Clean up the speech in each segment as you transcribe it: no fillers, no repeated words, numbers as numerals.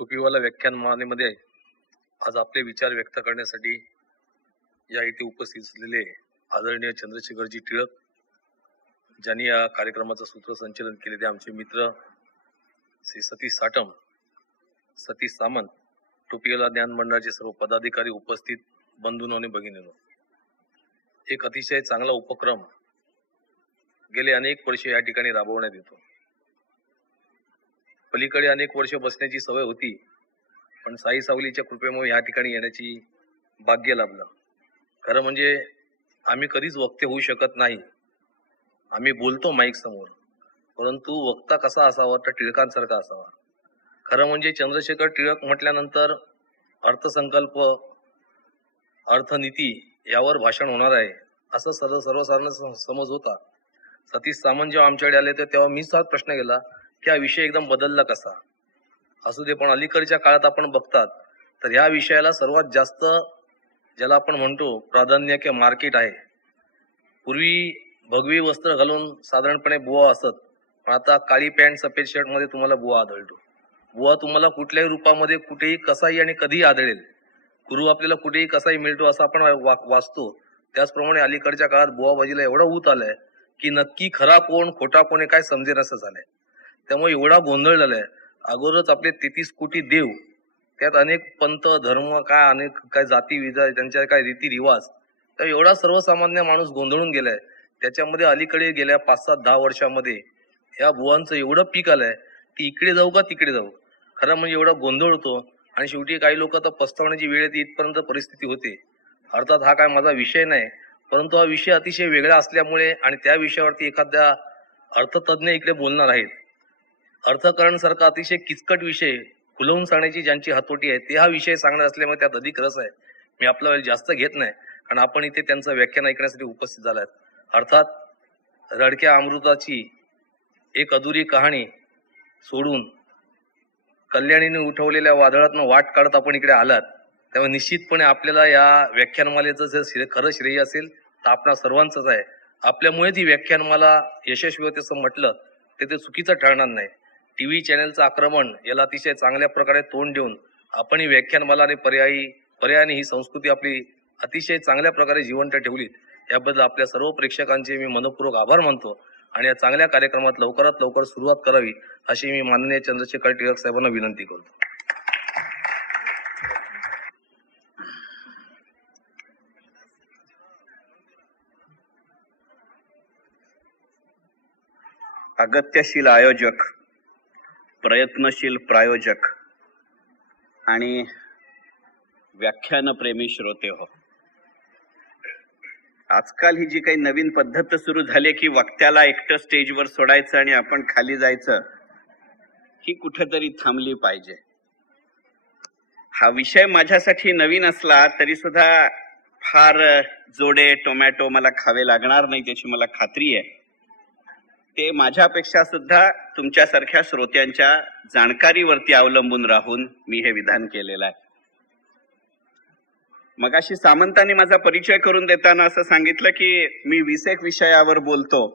टोपीवाला व्याख्यानमालेमध्ये आज आपले विचार व्यक्त करण्यासाठी या इथे उपस्थित असलेले आदरणीय चंद्रशेखरजी टिळक, ज्यांनी या कार्यक्रमाचं सूत्रसंचालन केले, ते आमचे मित्र श्री सतीश साटम, सतीश सामंत, टोपीवाला ज्ञान मंडळाचे सर्व पदाधिकारी, उपस्थित बंधूंनो आणि भगिनींनो, एक अतिशय चांगला उपक्रम गेले अनेक वर्ष या ठिकाणी राबवण्यात येतो. पलीकडे अनेक वर्ष बसण्याची सवय होती, पण साई सावलीच्या कृपेमुळे या ठिकाणी येण्याची भाग्य लाभलं. खरं म्हणजे आम्ही कधीच वक्ते होऊ शकत नाही. आम्ही बोलतो माईक समोर, परंतु वक्ता कसा असावा तर टिळकांसारखा असावा. खरं म्हणजे चंद्रशेखर टिळक म्हटल्यानंतर अर्थसंकल्प, अर्थनीती यावर भाषण होणार आहे असं सर्वसाधारण समज होता. सतीश सामंत जेव्हा आमच्याकडे आले तर तेव्हा मीच हा प्रश्न केला की हा विषय एकदम बदलला कसा. असू दे, पण अलीकडच्या काळात आपण बघतात तर ह्या विषयाला सर्वात जास्त, ज्याला आपण म्हणतो प्राधान्य किंवा मार्केट आहे. पूर्वी भगवी वस्त्र घालून साधारणपणे बुवा असत, पण आता काळी पॅन्ट सफेद शर्ट मध्ये तुम्हाला बुवा आढळतो. बुवा तुम्हाला कुठल्याही रूपामध्ये कुठेही कसाही आणि कधीही आढळेल. गुरु आपल्याला कुठेही कसाही मिळतो असं आपण वाचतो. त्याचप्रमाणे अलीकडच्या काळात बुवाबाजीला एवढा ऊत आलाय की नक्की खरा कोण खोटा कोण हे काय समजेल असं झालंय. त्यामुळे एवढा गोंधळ झालाय. अगोदरच आपले 33 कोटी देव, त्यात अनेक पंथ धर्म, काय अनेक काय जाती विजा, त्यांच्या काय रीतिरिवाज, तर एवढा सर्वसामान्य माणूस गोंधळून गेलाय. त्याच्यामध्ये अलीकडे गेल्या 5-7-10 वर्षामध्ये या बुवांचं एवढं पीक आलंय की इकडे जाऊ का तिकडे जाऊ. खरं म्हणजे एवढा गोंधळ होतो आणि शेवटी काही लोक तर पस्तावण्याची वेळ येते, इथपर्यंत परिस्थिती होते. अर्थात हा काय माझा विषय नाही, परंतु हा विषय अतिशय वेगळा असल्यामुळे आणि त्या विषयावरती एखाद्या अर्थतज्ञ इकडे बोलणार आहेत. अर्थकारण सारखा अतिशय किचकट विषय खुलवून सांगण्याची ज्यांची हातोटी आहे ते हा विषय सांगणार असल्यामुळे त्यात अधिक रस आहे. मी आपला वेळ जास्त घेत नाही, कारण आपण इथे त्यांचं व्याख्यान ऐकण्यासाठी उपस्थित झालात. अर्थात रडक्या अमृताची एक अधुरी कहाणी सोडून कल्याणीने उठवलेल्या वादळातनं वाट काढत आपण इकडे आलात, त्यामुळे निश्चितपणे आपल्याला या व्याख्यानमालेचं जर खरं श्रेय असेल तर आपणा सर्वांचंच आहे. आपल्यामुळेच ही व्याख्यानमाला यशस्वी होते असं म्हटलं तर ते चुकीचं ठरणार नाही. टीव्ही चॅनलचं आक्रमण याला अतिशय चांगल्या प्रकारे तोंड देऊन आपण ही व्याख्यानमाला आणि पर्यायाने ही संस्कृती आपली अतिशय चांगल्या प्रकारे जिवंत ठेवली. याबद्दल आपल्या सर्व प्रेक्षकांचे मी मनपूर्वक आभार मानतो आणि या चांगल्या कार्यक्रमात लवकरात लवकर सुरुवात करावी अशी मी माननीय चंद्रशेखर टिळक साहेबांना विनंती करतो. अगत्यशील आयोजक, प्रयत्नशील प्रायोजक आणि व्याख्यानप्रेमी श्रोते हो, आजकाल ही जी काही नवीन पद्धत सुरू झाली की वक्त्याला एकटं स्टेजवर सोडायचं आणि आपण खाली जायचं, ही कुठेतरी थांबली पाहिजे. हा विषय माझ्यासाठी नवीन असला तरी सुद्धा फार जोडे टोमॅटो मला खावे लागणार नाही त्याची मला खात्री आहे. ते माझ्यापेक्षा सुद्धा तुमच्यासारख्या श्रोत्यांच्या जाणकारीवरती अवलंबून राहून मी हे विधान केलेलं आहे. मगाशी सामंतांनी माझा परिचय करून देताना असं सांगितलं की मी 20 विषयावर बोलतो.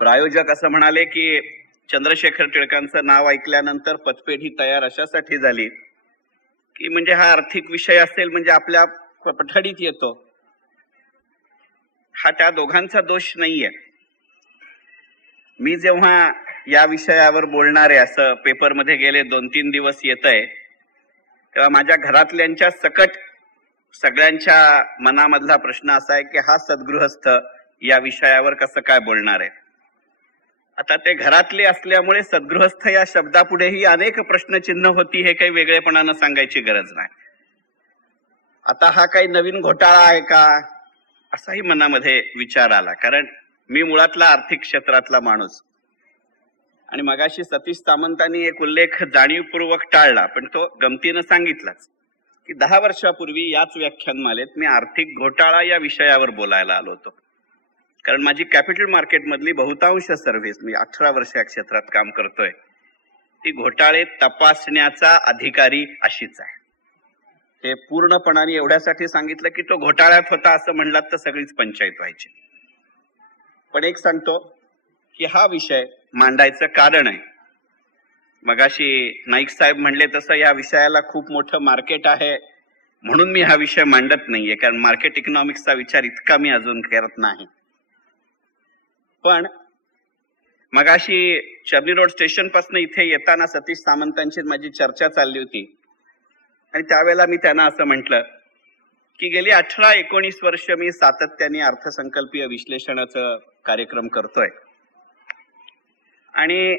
प्रायोजक असं म्हणाले की चंद्रशेखर टिळकांचं नाव ऐकल्यानंतर पतपेढी तयार अशासाठी झाली की म्हणजे हा आर्थिक विषय असेल म्हणजे आपल्या पठडीत येतो. हा त्या दोघांचा दोष नाहीये. मी जेव्हा या विषयावर बोलणार आहे असं पेपरमध्ये गेले 2-3 दिवस येत आहे, तेव्हा माझ्या घरातल्यांच्या सकट सगळ्यांच्या मनामधला प्रश्न असा आहे की हा सद्गृहस्थ या विषयावर कसं काय बोलणार आहे. आता ते घरातले असल्यामुळे सद्गृहस्थ या शब्दापुढेही अनेक प्रश्नचिन्ह होती, हे काही वेगळेपणानं सांगायची गरज नाही. आता हा काही नवीन घोटाळा आहे का असाही मनामध्ये विचार आला, कारण मी मुळातला आर्थिक क्षेत्रातला माणूस. आणि मगाशी सतीश सामंतांनी एक उल्लेख जाणीवपूर्वक टाळला, पण तो गमतीनं सांगितलाच की 10 वर्षापूर्वी याच व्याख्यानमालेत मी आर्थिक घोटाळा या विषयावर बोलायला आलो होतो. कारण माझी कॅपिटल मार्केट मधली बहुतांश सर्व्हिस, मी 18 वर्ष या क्षेत्रात काम करतोय, ती घोटाळे तपासण्याचा अधिकारी अशीच आहे. हे पूर्णपणाने एवढ्यासाठी सांगितलं की तो घोटाळ्यात होता असं म्हणलात तर सगळीच पंचायत व्हायची. पण एक सांगतो की हा विषय मांडायचं कारण आहे मगाशी नाईक साहेब म्हणले तसं या विषयाला खूप मोठं मार्केट आहे म्हणून मी हा विषय मांडत नाहीये, कारण मार्केट इकॉनॉमिक्सचा विचार इतका मी अजून करत नाही. पण मगाशी चर्नी रोड स्टेशन पासून इथे येताना सतीश सामंतांची माझी चर्चा चालली होती आणि त्यावेळेला मी त्यांना असं म्हटलं की गेली 18-19 वर्ष मी सातत्याने अर्थसंकल्पीय विश्लेषणाचं कार्यक्रम करतोय आणि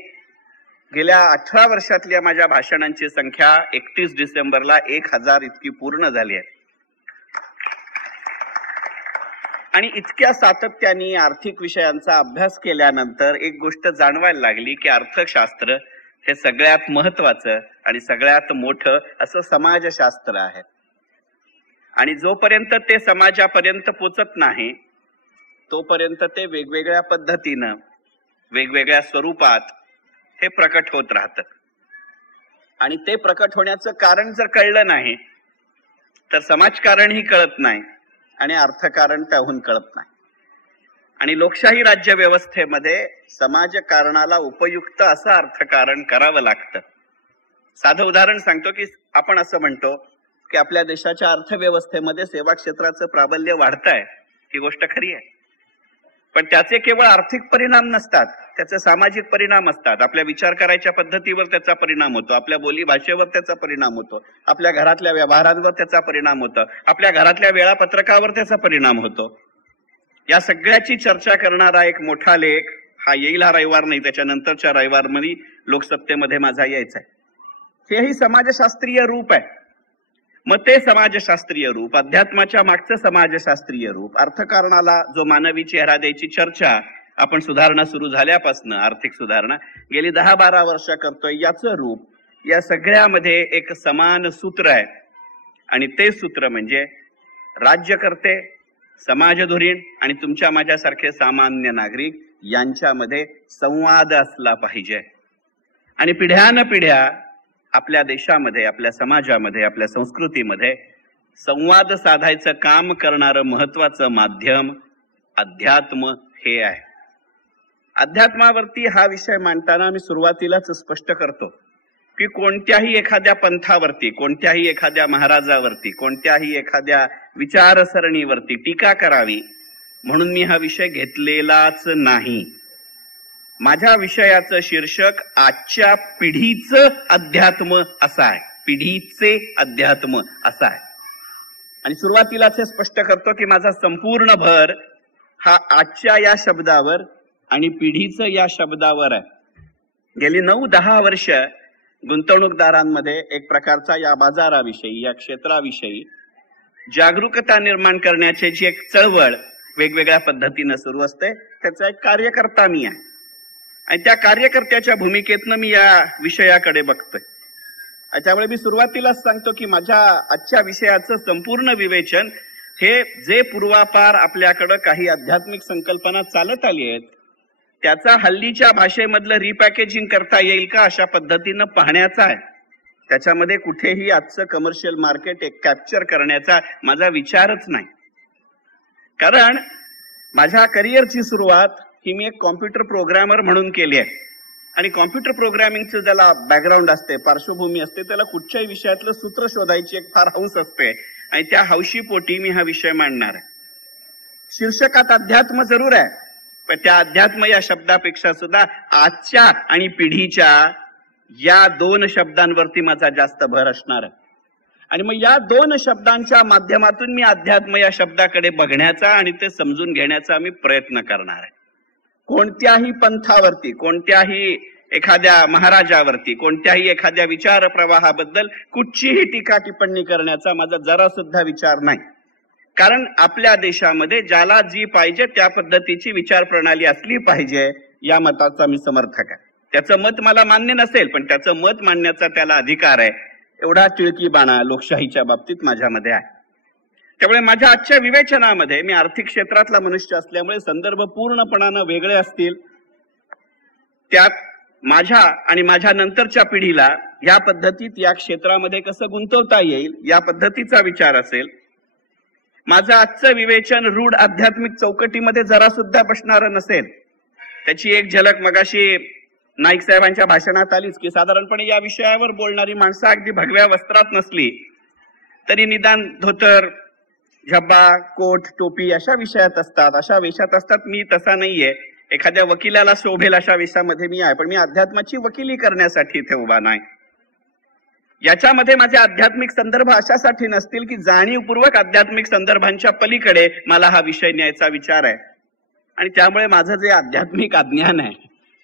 गेल्या 18 वर्षातल्या माझ्या भाषणांची संख्या 31 डिसेंबरला 1000 इतकी पूर्ण झाली आहे. आणि इतक्या सातत्याने आर्थिक विषयांचा अभ्यास केल्यानंतर एक गोष्ट जाणवायला लागली की अर्थशास्त्र हे सगळ्यात महत्वाचं आणि सगळ्यात मोठं असं समाजशास्त्र आहे. आणि जोपर्यंत ते समाजापर्यंत पोचत नाही तोपर्यंत ते वेगवेगळ्या पद्धतीनं वेगवेगळ्या स्वरूपात हे प्रकट होत राहतं. आणि ते प्रकट होण्याचं कारण जर कळलं नाही तर समाजकारणही कळत नाही आणि अर्थकारण त्याहून कळत नाही. आणि लोकशाही राज्य व्यवस्थेमध्ये समाजकारणाला उपयुक्त असं अर्थकारण करावं लागतं. साधं उदाहरण सांगतो की आपण असं म्हणतो की आपल्या देशाच्या अर्थव्यवस्थेमध्ये सेवा क्षेत्राचं प्राबल्य वाढतंय, ही गोष्ट खरी आहे. पण त्याचे केवळ आर्थिक परिणाम नसतात, त्याचे सामाजिक परिणाम असतात. आपल्या विचार करायच्या पद्धतीवर त्याचा परिणाम होतो, आपल्या बोली भाषेवर त्याचा परिणाम होतो, आपल्या घरातल्या व्यवहारांवर त्याचा परिणाम होतो, आपल्या घरातल्या वेळापत्रकावर त्याचा परिणाम होतो. या सगळ्याची चर्चा करणारा एक मोठा लेख हा येईल, हा रविवार नाही, त्याच्यानंतरच्या रविवारमध्ये लोकसत्तेमध्ये माझा यायचा आहे. हेही समाजशास्त्रीय रूप आहे. मग ते समाजशास्त्रीय रूप, अध्यात्माच्या मागचं समाजशास्त्रीय रूप, अर्थकारणाला जो मानवी चेहरा द्यायची चर्चा आपण सुधारणा सुरू झाल्यापासून आर्थिक सुधारणा गेली 10-12 वर्ष करतोय, याचं रूप, या सगळ्यामध्ये एक समान सूत्र आहे. आणि ते सूत्र म्हणजे राज्यकर्ते, समाजधुरीण आणि तुमच्या माझ्यासारखे सामान्य नागरिक यांच्यामध्ये संवाद असला पाहिजे. आणि पिढ्यानपिढ्या आपल्या देशामध्ये, आपल्या समाजामध्ये, आपल्या संस्कृतीमध्ये संवाद साधायचं काम करणारं महत्वाचं माध्यम अध्यात्म हे आहे. अध्यात्मावरती हा विषय मांडताना मी सुरुवातीलाच स्पष्ट करतो की कोणत्याही एखाद्या पंथावरती, कोणत्याही एखाद्या महाराजावरती, कोणत्याही एखाद्या विचारसरणीवरती टीका करावी म्हणून मी हा विषय घेतलेलाच नाही. माझ्या विषयाचं शीर्षक आजच्या पिढीचं अध्यात्म असं आहे, पिढीचे अध्यात्म असं आहे. आणि सुरुवातीलाच हे स्पष्ट करतो की माझा संपूर्ण भर हा आजच्या या शब्दावर आणि पिढीचं या शब्दावर आहे. गेली 9-10 वर्ष गुंतवणूकदारांमध्ये एक प्रकारचा या बाजाराविषयी, या क्षेत्राविषयी जागरूकता निर्माण करण्याची जी एक चळवळ वेगवेगळ्या पद्धतीनं सुरू असते, त्याचा एक कार्यकर्ता मी आहे. आणि त्या कार्यकर्त्याच्या भूमिकेतनं मी या विषयाकडे बघतोय. त्यामुळे मी सुरुवातीलाच सांगतो की माझ्या आजच्या विषयाचं संपूर्ण विवेचन हे जे पूर्वापार आपल्याकडं काही आध्यात्मिक संकल्पना चालत आली आहेत त्याचा हल्लीच्या भाषेमधलं रिपॅकेजिंग करता येईल का अशा पद्धतीनं पाहण्याचा आहे. त्याच्यामध्ये कुठेही आजचं कमर्शियल मार्केट एक कॅप्चर करण्याचा माझा विचारच नाही. कारण माझ्या करिअरची सुरुवात ही मी एक कॉम्प्युटर प्रोग्रॅमर म्हणून केली आहे. आणि कॉम्प्युटर प्रोग्रॅमिंगचं ज्याला बॅकग्राऊंड असते, पार्श्वभूमी असते, त्याला कुठच्याही विषयातलं सूत्र शोधायची एक फार हौस असते. आणि त्या हौशीपोटी मी हा विषय मांडणार आहे. शीर्षकात अध्यात्म जरूर आहे, पण त्या अध्यात्म या शब्दापेक्षा सुद्धा आजच्या आणि पिढीच्या या 2 शब्दांवरती माझा जास्त भर असणार आहे. आणि मग या 2 शब्दांच्या माध्यमातून मी अध्यात्म या शब्दाकडे बघण्याचा आणि ते समजून घेण्याचा मी प्रयत्न करणार आहे. कोणत्याही पंथावरती, कोणत्याही एखाद्या महाराजावरती, कोणत्याही एखाद्या विचार प्रवाहाबद्दल कुठचीही टीका टिप्पणी करण्याचा माझा जरा सुद्धा विचार नाही. कारण आपल्या देशामध्ये ज्याला जी पाहिजे त्या पद्धतीची विचार प्रणाली असली पाहिजे या मताचा मी समर्थक आहे. त्याचं मत मला मान्य नसेल, पण त्याचं मत मांडण्याचा त्याला अधिकार आहे. एवढा टिळकीबाणा लोकशाहीच्या बाबतीत माझ्यामध्ये आहे. त्यामुळे माझ्या आजच्या विवेचनामध्ये मी आर्थिक क्षेत्रातला मनुष्य असल्यामुळे संदर्भ पूर्णपणानं वेगळे असतील. त्यात माझ्या आणि माझ्या नंतरच्या पिढीला या पद्धतीत या क्षेत्रामध्ये कसं गुंतवता येईल या पद्धतीचा विचार असेल. माझं आजचं विवेचन रूढ आध्यात्मिक चौकटीमध्ये जरा सुद्धा बसणारं नसेल. त्याची एक झलक मगाशी नाईक साहेबांच्या भाषणात आलीच की साधारणपणे या विषयावर बोलणारी माणसं अगदी भगव्या वस्त्रात नसली तरी निदान धोतर, झब्बा, कोट, टोपी अशा विषयात असतात, अशा वेशात असतात. मी तसा नाहीये. एखाद्या वकिलाला शोभेल अशा वेशामध्ये मी आहे, पण मी अध्यात्माची वकिली करण्यासाठी इथे उभा नाही. याच्यामध्ये माझे आध्यात्मिक संदर्भ अशासाठी नसतील की जाणीवपूर्वक आध्यात्मिक संदर्भांच्या पलीकडे मला हा विषय न्यायचा विचार आहे. आणि त्यामुळे माझं जे आध्यात्मिक अज्ञान आहे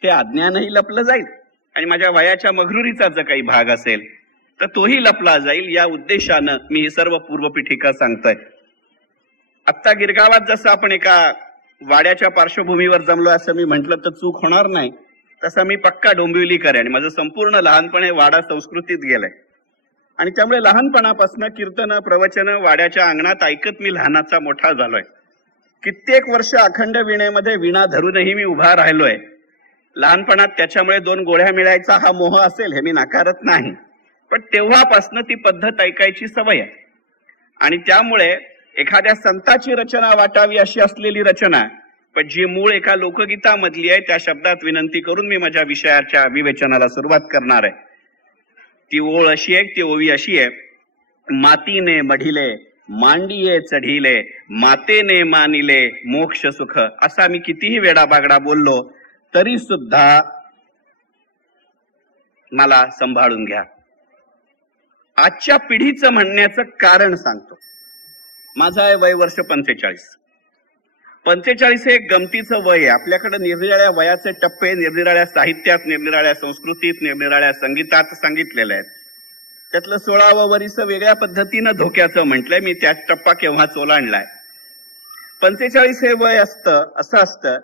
ते अज्ञानही लपलं जाईल आणि माझ्या वयाच्या मगरुरीचा जो काही भाग असेल तर तोही लपला जाईल. या उद्देशानं मी ही सर्व पूर्वपीठिका सांगतोय. आत्ता गिरगावात जसं आपण एका वाड्याच्या पार्श्वभूमीवर जमलो असं मी म्हटलं तर चूक होणार नाही, तसं मी पक्का डोंबिवलीकर आहे आणि माझं संपूर्ण लहानपणे वाडा संस्कृतीत गेलंय. आणि त्यामुळे लहानपणापासून कीर्तन, प्रवचन वाड्याच्या अंगणात ऐकत मी लहानाचा मोठा झालोय. कित्येक वर्ष अखंड वीणेमध्ये वीणा धरूनही मी उभा राहिलोय. लहानपणात त्याच्यामुळे 2 गोळ्या मिळायचा हा मोह असेल हे मी नाकारत नाही, पण तेव्हापासून ती पद्धत ऐकायची सवय आहे. आणि त्यामुळे एखाद्या संताची रचना वाटावी अशी असलेली रचना, पण जी मूळ एका लोकगीतामधली आहे त्या शब्दात विनंती करून मी माझ्या विषयाच्या विवेचनाला सुरुवात करणार आहे. ती ओळ अशी आहे, ती ओवी अशी आहे. मातीने मढिले मांडिये चढिले, मातेने मानिले मोक्ष सुख. असा मी कितीही वेडाबागडा बोललो तरी सुद्धा मला सांभाळून घ्या. आजच्या पिढीचं म्हणण्याचं कारण सांगतो. माझं आहे वय वर्ष 45. 45 हे एक गमतीचं वय आहे. आपल्याकडे निरनिराळ्या वयाचे टप्पे निरनिराळ्या साहित्यात, निरनिराळ्या संस्कृतीत, निरनिराळ्या संगीतात सांगितलेले आहेत. त्यातलं 16वं वरीस वेगळ्या पद्धतीनं धोक्याचं म्हटलंय. मी त्या टप्पा केव्हाच ओलांडलाय. 45 हे वय असं असतं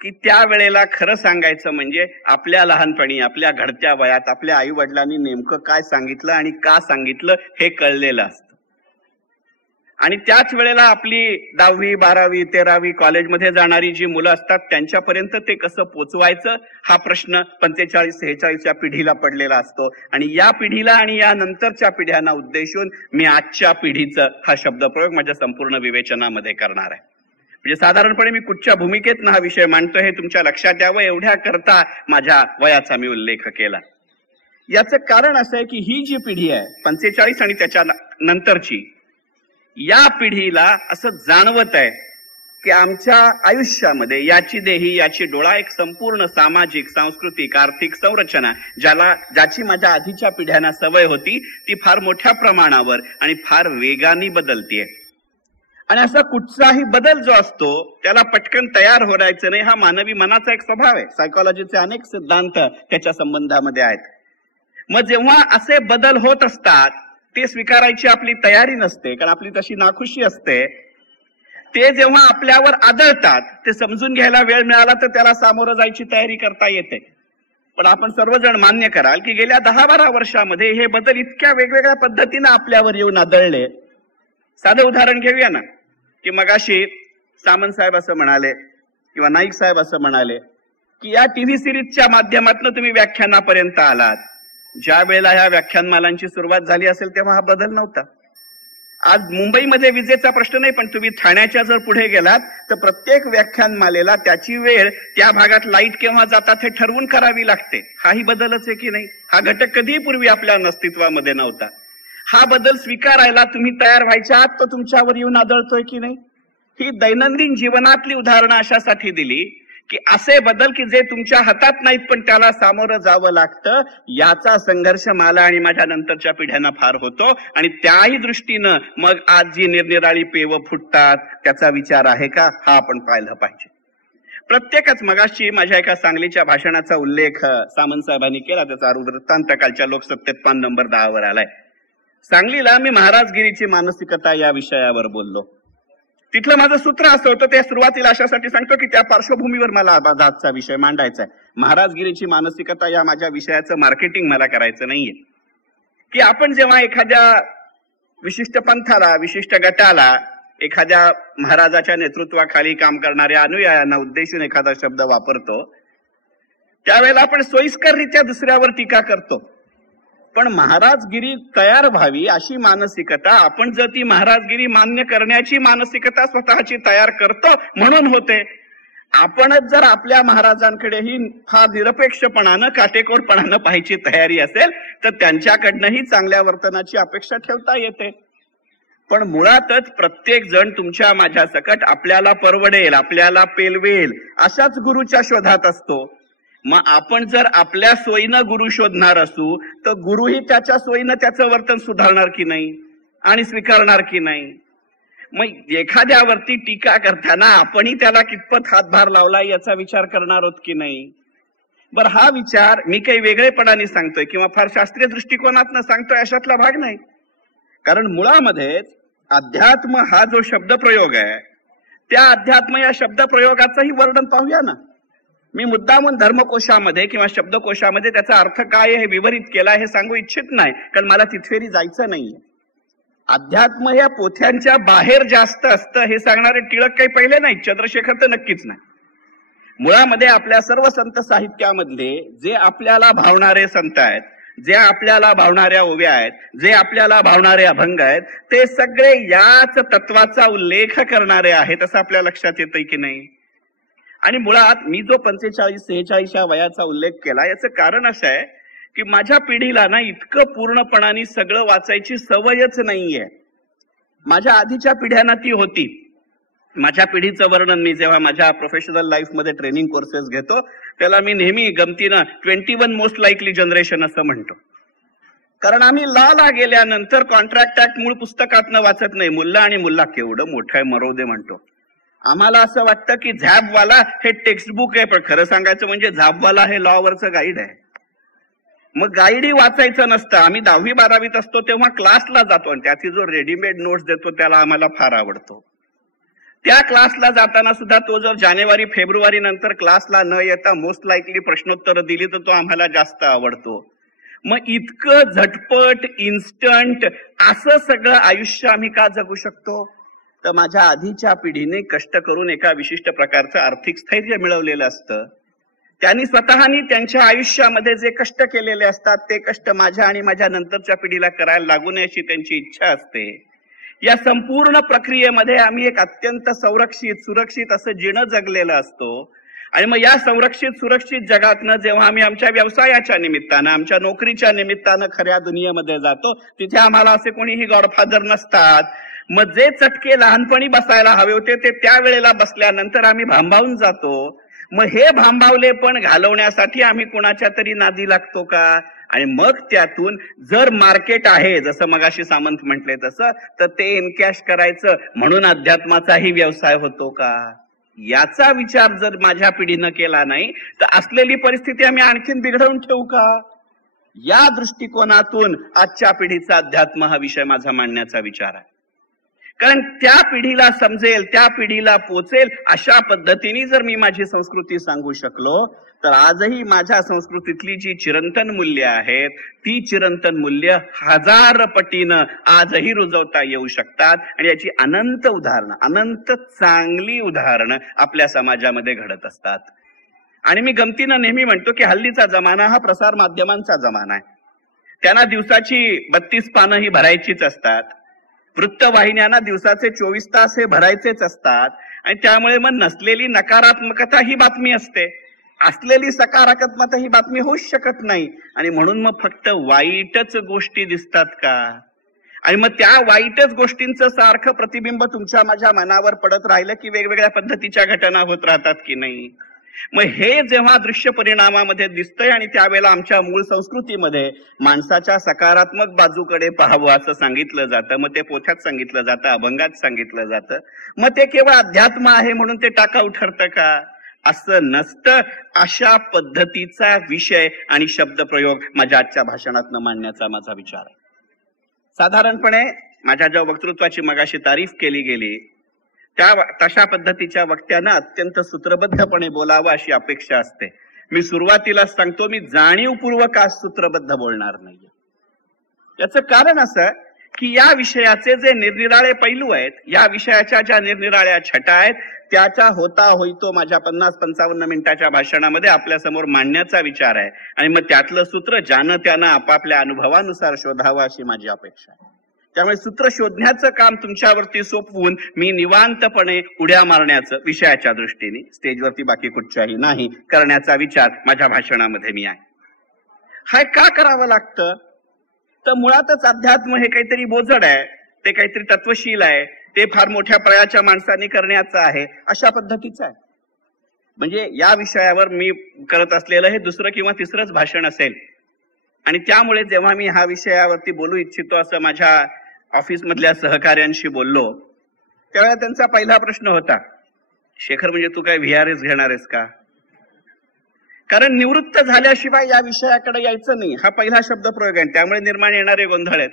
की त्यावेळेला खरं सांगायचं म्हणजे आपल्या लहानपणी, आपल्या घडत्या वयात आपल्या आई वडिलांनी नेमकं काय सांगितलं आणि का सांगितलं हे कळलेलं असतं. आणि त्याच वेळेला आपली 10वी, 12वी, 13वी कॉलेजमध्ये जाणारी जी मुलं असतात त्यांच्यापर्यंत ते कसं पोचवायचं हा प्रश्न 45-46च्या पिढीला पडलेला असतो. आणि या पिढीला आणि या नंतरच्या पिढ्यांना उद्देशून मी आजच्या पिढीचं हा शब्दप्रयोग माझ्या संपूर्ण विवेचनामध्ये करणार आहे. म्हणजे साधारणपणे मी कुठच्या भूमिकेतनं हा विषय मांडतोय हे तुमच्या लक्षात यावं एवढ्या करता माझ्या वयाचा मी उल्लेख केला. याचं कारण असं आहे की ही जी पिढी आहे 45 आणि त्याच्या नंतरची, या पिढीला असं जाणवत आहे की आमच्या आयुष्यामध्ये याची देही याची डोळा एक संपूर्ण सामाजिक, सांस्कृतिक, आर्थिक संरचना ज्याची माझ्या आधीच्या पिढ्यांना सवय होती ती फार मोठ्या प्रमाणावर आणि फार वेगाने बदलतीये. आणि असा कुठचाही बदल जो असतो त्याला पटकन तयार होण्याचं नाही हा मानवी मनाचा एक स्वभाव आहे. सायकोलॉजीचे अनेक सिद्धांत त्याच्या संबंधामध्ये आहेत. मग जेव्हा असे बदल होत असतात ते स्वीकारायची आपली तयारी नसते, कारण आपली तशी नाखुशी असते. ते जेव्हा आपल्यावर आदळतात ते समजून घ्यायला वेळ मिळाला तर त्याला सामोरं जायची तयारी करता येते. पण आपण सर्वजण मान्य कराल की गेल्या 10-12 वर्षामध्ये हे बदल इतक्या वेगवेगळ्या पद्धतीनं आपल्यावर येऊन आदळले. साधं उदाहरण घेऊया ना, की मगाशी सामंत साहेब असं म्हणाले किंवा नाईक साहेब असं म्हणाले की या टीव्ही सिरीजच्या माध्यमातून तुम्ही व्याख्यानापर्यंत आलात. ज्या वेळेला ह्या व्याख्यानमालांची सुरुवात झाली असेल तेव्हा हा बदल नव्हता. आज मुंबईमध्ये विजेचा प्रश्न नाही, पण तुम्ही ठाण्याच्या जर पुढे गेलात तर प्रत्येक व्याख्यानमालेला त्याची वेळ, त्या भागात लाईट केव्हा जातात हे ठरवून करावी लागते. हाही बदलच आहे की नाही? हा घटक कधीही पूर्वी आपल्या अस्तित्वामध्ये नव्हता. हा बदल स्वीकारायला तुम्ही तयार व्हायच्या आत तो तुमच्यावर येऊन आदळतोय की नाही? ही दैनंदिन जीवनातली उदाहरणं अशासाठी दिली की असे बदल की जे तुमच्या हातात नाहीत पण त्याला सामोरं जावं लागतं. याचा संघर्ष मला आणि माझ्या नंतरच्या पिढ्यांना फार होतो. आणि त्याही दृष्टीनं मग आज जी निरनिराळी पेवं फुटतात त्याचा विचार आहे का हा आपण पाहिलं पाहिजे. प्रत्येकच मगाशी माझ्या एका सांगलीच्या भाषणाचा उल्लेख सामंत साहेबांनी केला. त्याचा वृत्तांत कालच्या लोकसत्तेत पान नंबर 10 वर आलाय. सांगलीला मी महाराजगिरीची मानसिकता या विषयावर बोललो. तिथलं माझं सूत्र असं होतं, ते सुरुवातीला अशासाठी सांगतो की त्या पार्श्वभूमीवर मला आजचा विषय मांडायचा आहे. महाराजगिरीची मानसिकता या माझ्या विषयाचं मार्केटिंग मला करायचं नाहीये. की आपण जेव्हा एखाद्या विशिष्ट पंथाला, विशिष्ट गटाला, एखाद्या महाराजाच्या नेतृत्वाखाली काम करणाऱ्या अनुयायांना उद्देशून एखादा शब्द वापरतो त्यावेळेला आपण सोयीस्कररित्या दुसऱ्यावर टीका करतो. पण महाराजगिरी तयार व्हावी अशी मानसिकता, आपण जर ती महाराजगिरी मान्य करण्याची मानसिकता स्वतःची तयार करतो म्हणून होते. आपणच जर आपल्या महाराजांकडेही फार निरपेक्षपणानं काटेकोरपणानं पाहायची तयारी असेल तर त्यांच्याकडनंही चांगल्या वर्तनाची अपेक्षा ठेवता येते. पण मुळातच प्रत्येक जण तुमच्या माझ्या सकट आपल्याला परवडेल, आपल्याला पेलवेल अशाच गुरुच्या शोधात असतो. मग आपण जर आपल्या सोयीनं गुरु शोधणार असू तर गुरुही त्याच्या सोयीनं त्याचं वर्तन सुधारणार की नाही आणि स्वीकारणार की नाही. मग एखाद्यावरती टीका करताना आपणही त्याला कितपत हातभार लावला याचा विचार करणार आहोत की नाही. बरं, हा विचार मी काही वेगळेपणाने सांगतोय किंवा फार शास्त्रीय दृष्टिकोनातनं सांगतोय अशातला भाग नाही. कारण मुळामध्ये अध्यात्म हा जो शब्दप्रयोग आहे त्या अध्यात्म या शब्दप्रयोगाचंही वर्णन पाहूया ना. मी मुद्दामून धर्मकोशामध्ये किंवा शब्दकोशामध्ये त्याचा अर्थ काय हे विवरित केला हे सांगू इच्छित नाही, कारण मला तिथेरी जायचं नाहीये. अध्यात्म या पोथ्यांच्या बाहेर जास्त असतं हे सांगणारे टिळक काही पहिले नाही, चंद्रशेखर तर नक्कीच नाही. मुळामध्ये आपल्या सर्व संत साहित्यामधले जे आपल्याला भावणारे संत आहेत, जे आपल्याला भावणाऱ्या ओव्या आहेत, जे आपल्याला भावणारे अभंग आहेत, ते सगळे याच तत्वाचा उल्लेख करणारे आहेत असं आपल्या लक्षात येतंय की नाही. आणि मुळात मी जो 45-46 या वयाचा उल्लेख केला याचं कारण असं आहे की माझ्या पिढीला ना इतकं पूर्णपणाने सगळं वाचायची सवयच नाहीये. माझ्या आधीच्या पिढ्यांना ती होती. माझ्या पिढीचं वर्णन मी जेव्हा माझ्या प्रोफेशनल लाईफमध्ये ट्रेनिंग कोर्सेस घेतो त्याला मी नेहमी गमतीनं 21 मोस्ट लाईकली जनरेशन असं म्हणतो. कारण आम्ही ला गेल्यानंतर कॉन्ट्रॅक्ट ऍक्ट मूळ पुस्तकातनं वाचत नाही. मुल्ला आणि मुल्ला केवढं मोठं आहे मरोदे म्हणतो. आम्हाला असं वाटतं की झॅबवाला हे टेक्स्टबुक आहे, पण खरं सांगायचं म्हणजे झॅबवाला हे लॉवरचं गाईड आहे. मग गाईडही वाचायचं नसतं. आम्ही 10वी-12वीत असतो तेव्हा क्लासला जातो आणि त्याची जो रेडीमेड नोट्स देतो त्याला आम्हाला फार आवडतो. त्या क्लासला जाताना सुद्धा तो जर जानेवारी-फेब्रुवारी नंतर क्लासला न येता मोस्ट लाईकली प्रश्नोत्तर दिली तर तो आम्हाला जास्त आवडतो. मग इतकं झटपट इन्स्टंट असं सगळं आयुष्य आम्ही का जगू शकतो? तर माझ्या आधीच्या पिढीने कष्ट करून एका विशिष्ट प्रकारचं आर्थिक स्थैर्य मिळवलेलं असतं. त्यांनी स्वतःनी त्यांच्या आयुष्यामध्ये जे कष्ट केलेले असतात ते कष्ट माझ्या आणि माझ्या नंतरच्या पिढीला करायला लागू नये अशी त्यांची इच्छा असते. या संपूर्ण प्रक्रियेमध्ये आम्ही एक अत्यंत सुरक्षित असं जीणं जगलेलं असतो. आणि मग या सुरक्षित जगातनं जेव्हा आम्ही आमच्या व्यवसायाच्या निमित्तानं, आमच्या नोकरीच्या निमित्तानं खऱ्या दुनियेमध्ये जातो तिथे आम्हाला असे कोणीही गॉडफादर नसतात. मग जे चटके लहानपणी बसायला हवे होते ते त्यावेळेला बसल्यानंतर आम्ही भांबावून जातो. मग हे भांबावले पण घालवण्यासाठी आम्ही कोणाच्या तरी नादी लागतो का? आणि मग त्यातून जर मार्केट आहे जसं मगाशी सामंत म्हटले तसं तर ते एनकॅश करायचं म्हणून अध्यात्माचाही व्यवसाय होतो का? याचा विचार जर माझ्या पिढीनं केला नाही तर असलेली परिस्थिती आम्ही आणखीन बिघडवून ठेवू का? या दृष्टिकोनातून आजच्या पिढीचा अध्यात्म हा विषय माझा मांडण्याचा विचार आहे. कारण त्या पिढीला समजेल, त्या पिढीला पोचेल अशा पद्धतीने जर मी माझी संस्कृती सांगू शकलो तर आजही माझ्या संस्कृतीतली जी चिरंतन मूल्य आहेत ती चिरंतन मूल्य 1000 पटीनं आजही रुजवता येऊ शकतात. आणि याची अनंत उदाहरणं, अनंत चांगली उदाहरणं आपल्या समाजामध्ये घडत असतात. आणि मी गमतीनं नेहमी म्हणतो की हल्लीचा जमाना हा प्रसार माध्यमांचा जमाना आहे. त्यांना दिवसाची 32 पानं ही भरायचीच असतात. वृत्तवाहिन्यांना दिवसाचे 24 तास हे भरायचेच असतात. आणि त्यामुळे मग नसलेली नकारात्मकता ही बातमी असते, असलेली सकारात्मकता ही बातमी होऊच शकत नाही. आणि म्हणून मग फक्त वाईटच गोष्टी दिसतात का? आणि मग त्या वाईटच गोष्टींचं सारखं प्रतिबिंब तुमच्या माझ्या मनावर पडत राहिलं की वेगवेगळ्या पद्धतीच्या घटना होत राहतात की नाही? मग हे जेव्हा दृश्य परिणामामध्ये दिसतंय आणि त्यावेळेला आमच्या मूळ संस्कृतीमध्ये माणसाच्या सकारात्मक बाजूकडे पाहावं असं सांगितलं जातं. मग ते पोथ्यात सांगितलं जातं, अभंगात सांगितलं जातं. मग ते केवळ अध्यात्म आहे म्हणून ते टाकाऊ ठरतं का? असं नसतं. अशा पद्धतीचा विषय आणि शब्दप्रयोग माझ्या आजच्या भाषणातनं मांडण्याचा माझा विचार आहे. साधारणपणे माझ्या ज्या वक्तृत्वाची मगाशी तारीफ केली गेली त्या तशा पद्धतीच्या वक्त्यानं अत्यंत सूत्रबद्धपणे बोलावं अशी अपेक्षा असते. मी सुरुवातीलाच सांगतो, मी जाणीवपूर्वक आज सूत्रबद्ध बोलणार नाहीये. याचं कारण असं की या विषयाचे जे निरनिराळे पैलू आहेत, या विषयाच्या ज्या निरनिराळ्या छटा आहेत त्याचा होता होईतो माझ्या 50-55 मिनिटाच्या भाषणामध्ये आपल्या समोर मांडण्याचा विचार आहे. आणि मग त्यातलं सूत्र ज्यानं त्यानं आपापल्या अनुभवानुसार शोधावं अशी माझी अपेक्षा आहे. त्यामुळे सूत्र शोधण्याचं काम तुमच्यावरती सोपवून मी निवांतपणे उड्या मारण्याचं विषयाच्या दृष्टीने स्टेजवरती बाकी कुठच्याही नाही करण्याचा विचार माझ्या भाषणामध्ये मी आहे. हा का करावं लागतं? तर मुळातच अध्यात्म हे काहीतरी बोजड आहे, ते काहीतरी तत्वशील आहे, ते फार मोठ्या प्रयाच्या माणसांनी करण्याचं आहे, अशा पद्धतीचं आहे. म्हणजे या विषयावर मी करत असलेलं हे दुसरं किंवा तिसरंच भाषण असेल. आणि त्यामुळे जेव्हा मी हा विषयावरती बोलू इच्छितो असं माझ्या ऑफिसमधल्या सहकार्यांशी बोललो, त्यावेळेला त्यांचा पहिला प्रश्न होता, शेखर म्हणजे तू काय VRS घेणार आहेस का? कारण निवृत्त झाल्याशिवाय या विषयाकडे यायचं नाही, हा पहिला शब्दप्रयोग आहे. त्यामुळे निर्माण येणारे गोंधळ आहेत.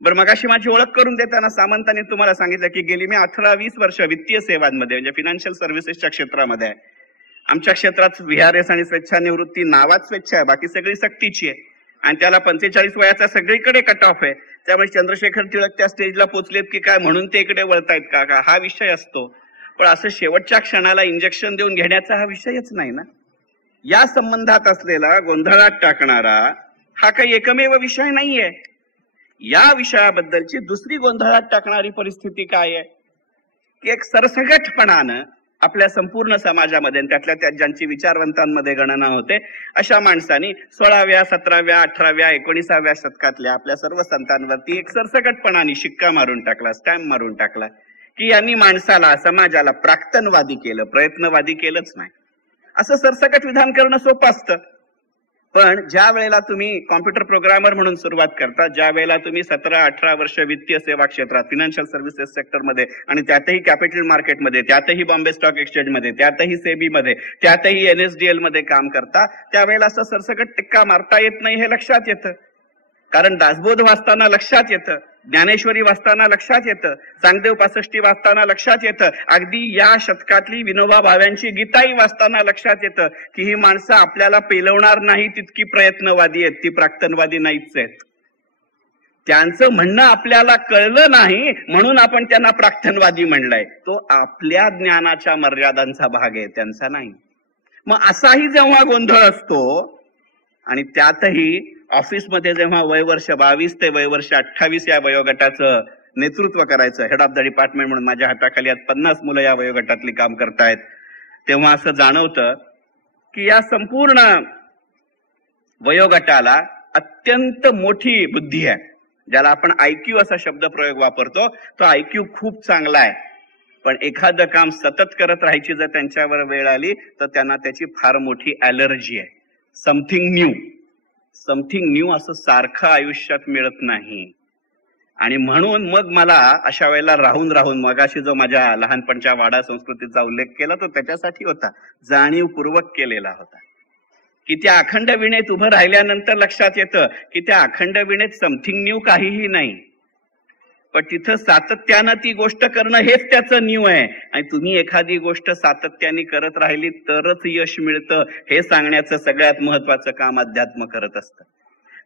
बरं, मगाशी माझी ओळख करून देताना सामंतांनी तुम्हाला सांगितलं की गेली मी 18-20 वर्ष वित्तीय सेवांमध्ये म्हणजे फिनान्शियल सर्व्हिसेसच्या क्षेत्रामध्ये आहे. आमच्या क्षेत्रात VRS आणि स्वेच्छानिवृत्ती नावात स्वेच्छा आहे, बाकी सगळी सक्तीची आहे. आणि त्याला 45 वयाचा सगळीकडे कट ऑफ आहे. त्यामुळे चंद्रशेखर टिळक त्या स्टेजला पोहोचलेत की काय म्हणून ते इकडे वळतायत का हा विषय असतो. पण असं शेवटच्या क्षणाला इंजेक्शन देऊन घेण्याचा हा विषयच नाही ना. या संबंधात असलेला गोंधळात टाकणारा हा काही एकमेव विषय नाहीये. या विषयाबद्दलची दुसरी गोंधळात टाकणारी परिस्थिती काय आहे की एक सरसगटपणानं आपल्या संपूर्ण समाजामध्ये त्यातल्या त्यात ज्यांची विचारवंतांमध्ये गणना होते अशा माणसांनी 16व्या 17व्या 18व्या 19व्या शतकातल्या आपल्या सर्व संतांवरती एक सरसगटपणाने शिक्का मारून टाकला, स्टॅम्प मारून टाकला की यांनी माणसाला समाजाला प्राक्तनवादी केलं, प्रयत्नवादी केलंच नाही. असं सरसकट विधान करणं सोपं असतं. पण ज्या वेळेला तुम्ही कॉम्प्युटर प्रोग्रामर म्हणून सुरुवात करता, ज्या वेळेला तुम्ही 17-18 वर्ष वित्तीय सेवा क्षेत्रात फिनान्शियल सर्व्हिसेस सेक्टरमध्ये आणि त्यातही कॅपिटल मार्केटमध्ये, त्यातही बॉम्बे स्टॉक एक्सचेंजमध्ये, त्यातही सेबीमध्ये, त्यातही NSDL मध्ये काम करता, त्यावेळेला असं सरसकट टिक्का मारता येत नाही हे लक्षात येतं. कारण दासबोध वाचताना लक्षात येतं, ज्ञानेश्वरी वाचताना लक्षात येतं, चांगदेव 65 वाचताना लक्षात येतं, अगदी या शतकातली विनोबा भाव्यांची गीताही वाचताना लक्षात येतं की ही माणसं आपल्याला पेलवणार नाही तितकी प्रयत्नवादी आहेत, ती प्राक्तनवादी नाहीच आहेत. त्यांचं म्हणणं आपल्याला कळलं नाही म्हणून आपण त्यांना प्राक्तनवादी म्हणलंय. तो आपल्या ज्ञानाच्या मर्यादांचा भाग आहे, त्यांचा नाही. मग असाही जेव्हा गोंधळ असतो आणि त्यातही ऑफिसमध्ये जेव्हा वयवर्ष 22 ते वयवर्ष 28 या वयोगटाचं नेतृत्व करायचं, हेड ऑफ द डिपार्टमेंट म्हणून माझ्या हाताखाली आज 50 मुलं या वयोगटातली काम करतायत, तेव्हा असं जाणवतं की या संपूर्ण वयोगटाला अत्यंत मोठी बुद्धी आहे. ज्याला आपण IQ असा शब्दप्रयोग वापरतो, तो IQ खूप चांगला आहे. पण एखादं काम सतत करत राहायची जर त्यांच्यावर वेळ आली तर त्यांना त्याची फार मोठी ॲलर्जी आहे. समथिंग न्यू असं सारखं आयुष्यात मिळत नाही. आणि म्हणून मग मला अशा वेळेला राहून मगाशी जो माझ्या लहानपणच्या वाडा संस्कृतीचा उल्लेख केला तो त्याच्यासाठी होता, जाणीवपूर्वक केलेला होता की त्या अखंड विणेत उभं राहिल्यानंतर लक्षात येतं की त्या अखंड विणेत समथिंग न्यू काहीही नाही. पण तिथं सातत्यानं ती गोष्ट करणं हेच त्याचं न्यू आहे. आणि तुम्ही एखादी गोष्ट सातत्याने करत राहिली तरच यश मिळतं हे सांगण्याचं सगळ्यात महत्वाचं काम अध्यात्म करत असतं.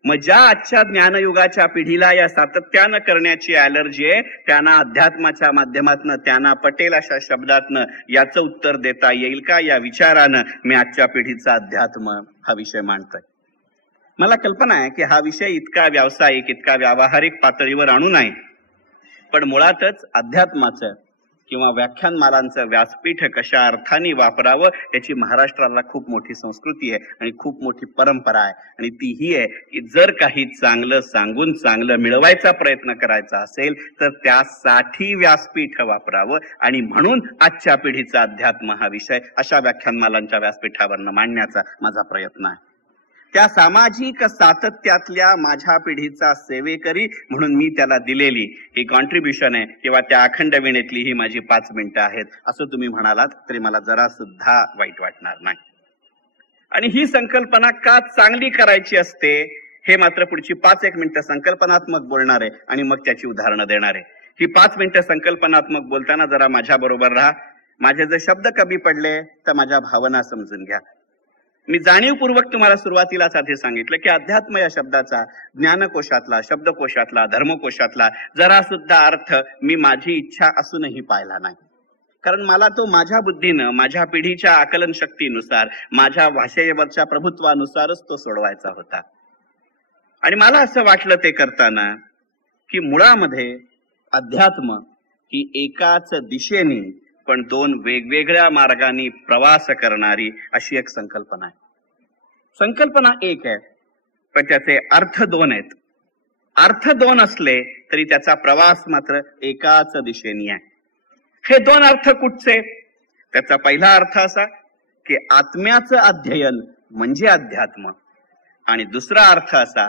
मग ज्या आजच्या ज्ञानयुगाच्या पिढीला या सातत्यानं करण्याची ॲलर्जी आहे त्यांना अध्यात्माच्या माध्यमातून त्यांना पटेल अशा शब्दातनं याचं उत्तर देता येईल का या विचारानं मी आजच्या पिढीचा अध्यात्म हा विषय मांडतोय. मला कल्पना आहे की हा विषय इतका व्यावसायिक इतका व्यावहारिक पातळीवर आणू नये, पण मुळातच अध्यात्माचं किंवा व्याख्यानमालांचं व्यासपीठ कशा अर्थाने वापरावं याची महाराष्ट्राला खूप मोठी संस्कृती आहे आणि खूप मोठी परंपरा आहे. आणि ती ही आहे की जर काही चांगलं सांगून चांगलं मिळवायचा प्रयत्न करायचा असेल तर त्यासाठी व्यासपीठ वापरावं. आणि म्हणून आजच्या पिढीचा अध्यात्म हा विषय अशा व्याख्यानमालांच्या व्यासपीठावरनं मांडण्याचा माझा प्रयत्न आहे. त्या सामाजिक सातत्यातल्या माझ्या पिढीचा सेवेकरी म्हणून मी त्याला दिलेली ही कॉन्ट्रीब्युशन आहे किंवा त्या अखंड विणेतली ही माझी 5 मिनिटं आहेत असं तुम्ही म्हणालात तरी मला जरा सुद्धा वाईट वाटणार नाही. आणि ही संकल्पना का चांगली करायची असते हे मात्र पुढची 5-1 मिनिटं संकल्पनात्मक बोलणार आहे आणि मग त्याची उदाहरणं देणार आहे. ही 5 मिनिटं संकल्पनात्मक बोलताना जरा माझ्या बरोबर राहा. माझे जर शब्द कमी पडले तर माझ्या भावना समजून घ्या. मी जाणीवपूर्वक तुम्हाला सुरुवातीलाच आधी सांगितलं की अध्यात्म या शब्दाचा ज्ञानकोशातला, शब्दकोशातला, धर्मकोशातला जरा सुद्धा अर्थ मी माझी इच्छा असूनही पाहिला नाही. कारण मला तो माझ्या बुद्धीनं, माझ्या पिढीच्या आकलन शक्तीनुसार, माझ्या भाषेवरच्या प्रभुत्वानुसारच तो सोडवायचा होता. आणि मला असं वाटलं ते करताना की मुळामध्ये अध्यात्म ही एकाच दिशेने पण दोन वेगवेगळ्या मार्गाने प्रवास करणारी अशी एक संकल्पना आहे. संकल्पना एक आहे पण त्याचे अर्थ दोन आहेत. अर्थ दोन असले तरी त्याचा प्रवास मात्र एकाच दिशेने आहे. हे दोन अर्थ कुठचे? त्याचा पहिला अर्थ असा की आत्म्याचं अध्ययन म्हणजे अध्यात्म, आणि दुसरा अर्थ असा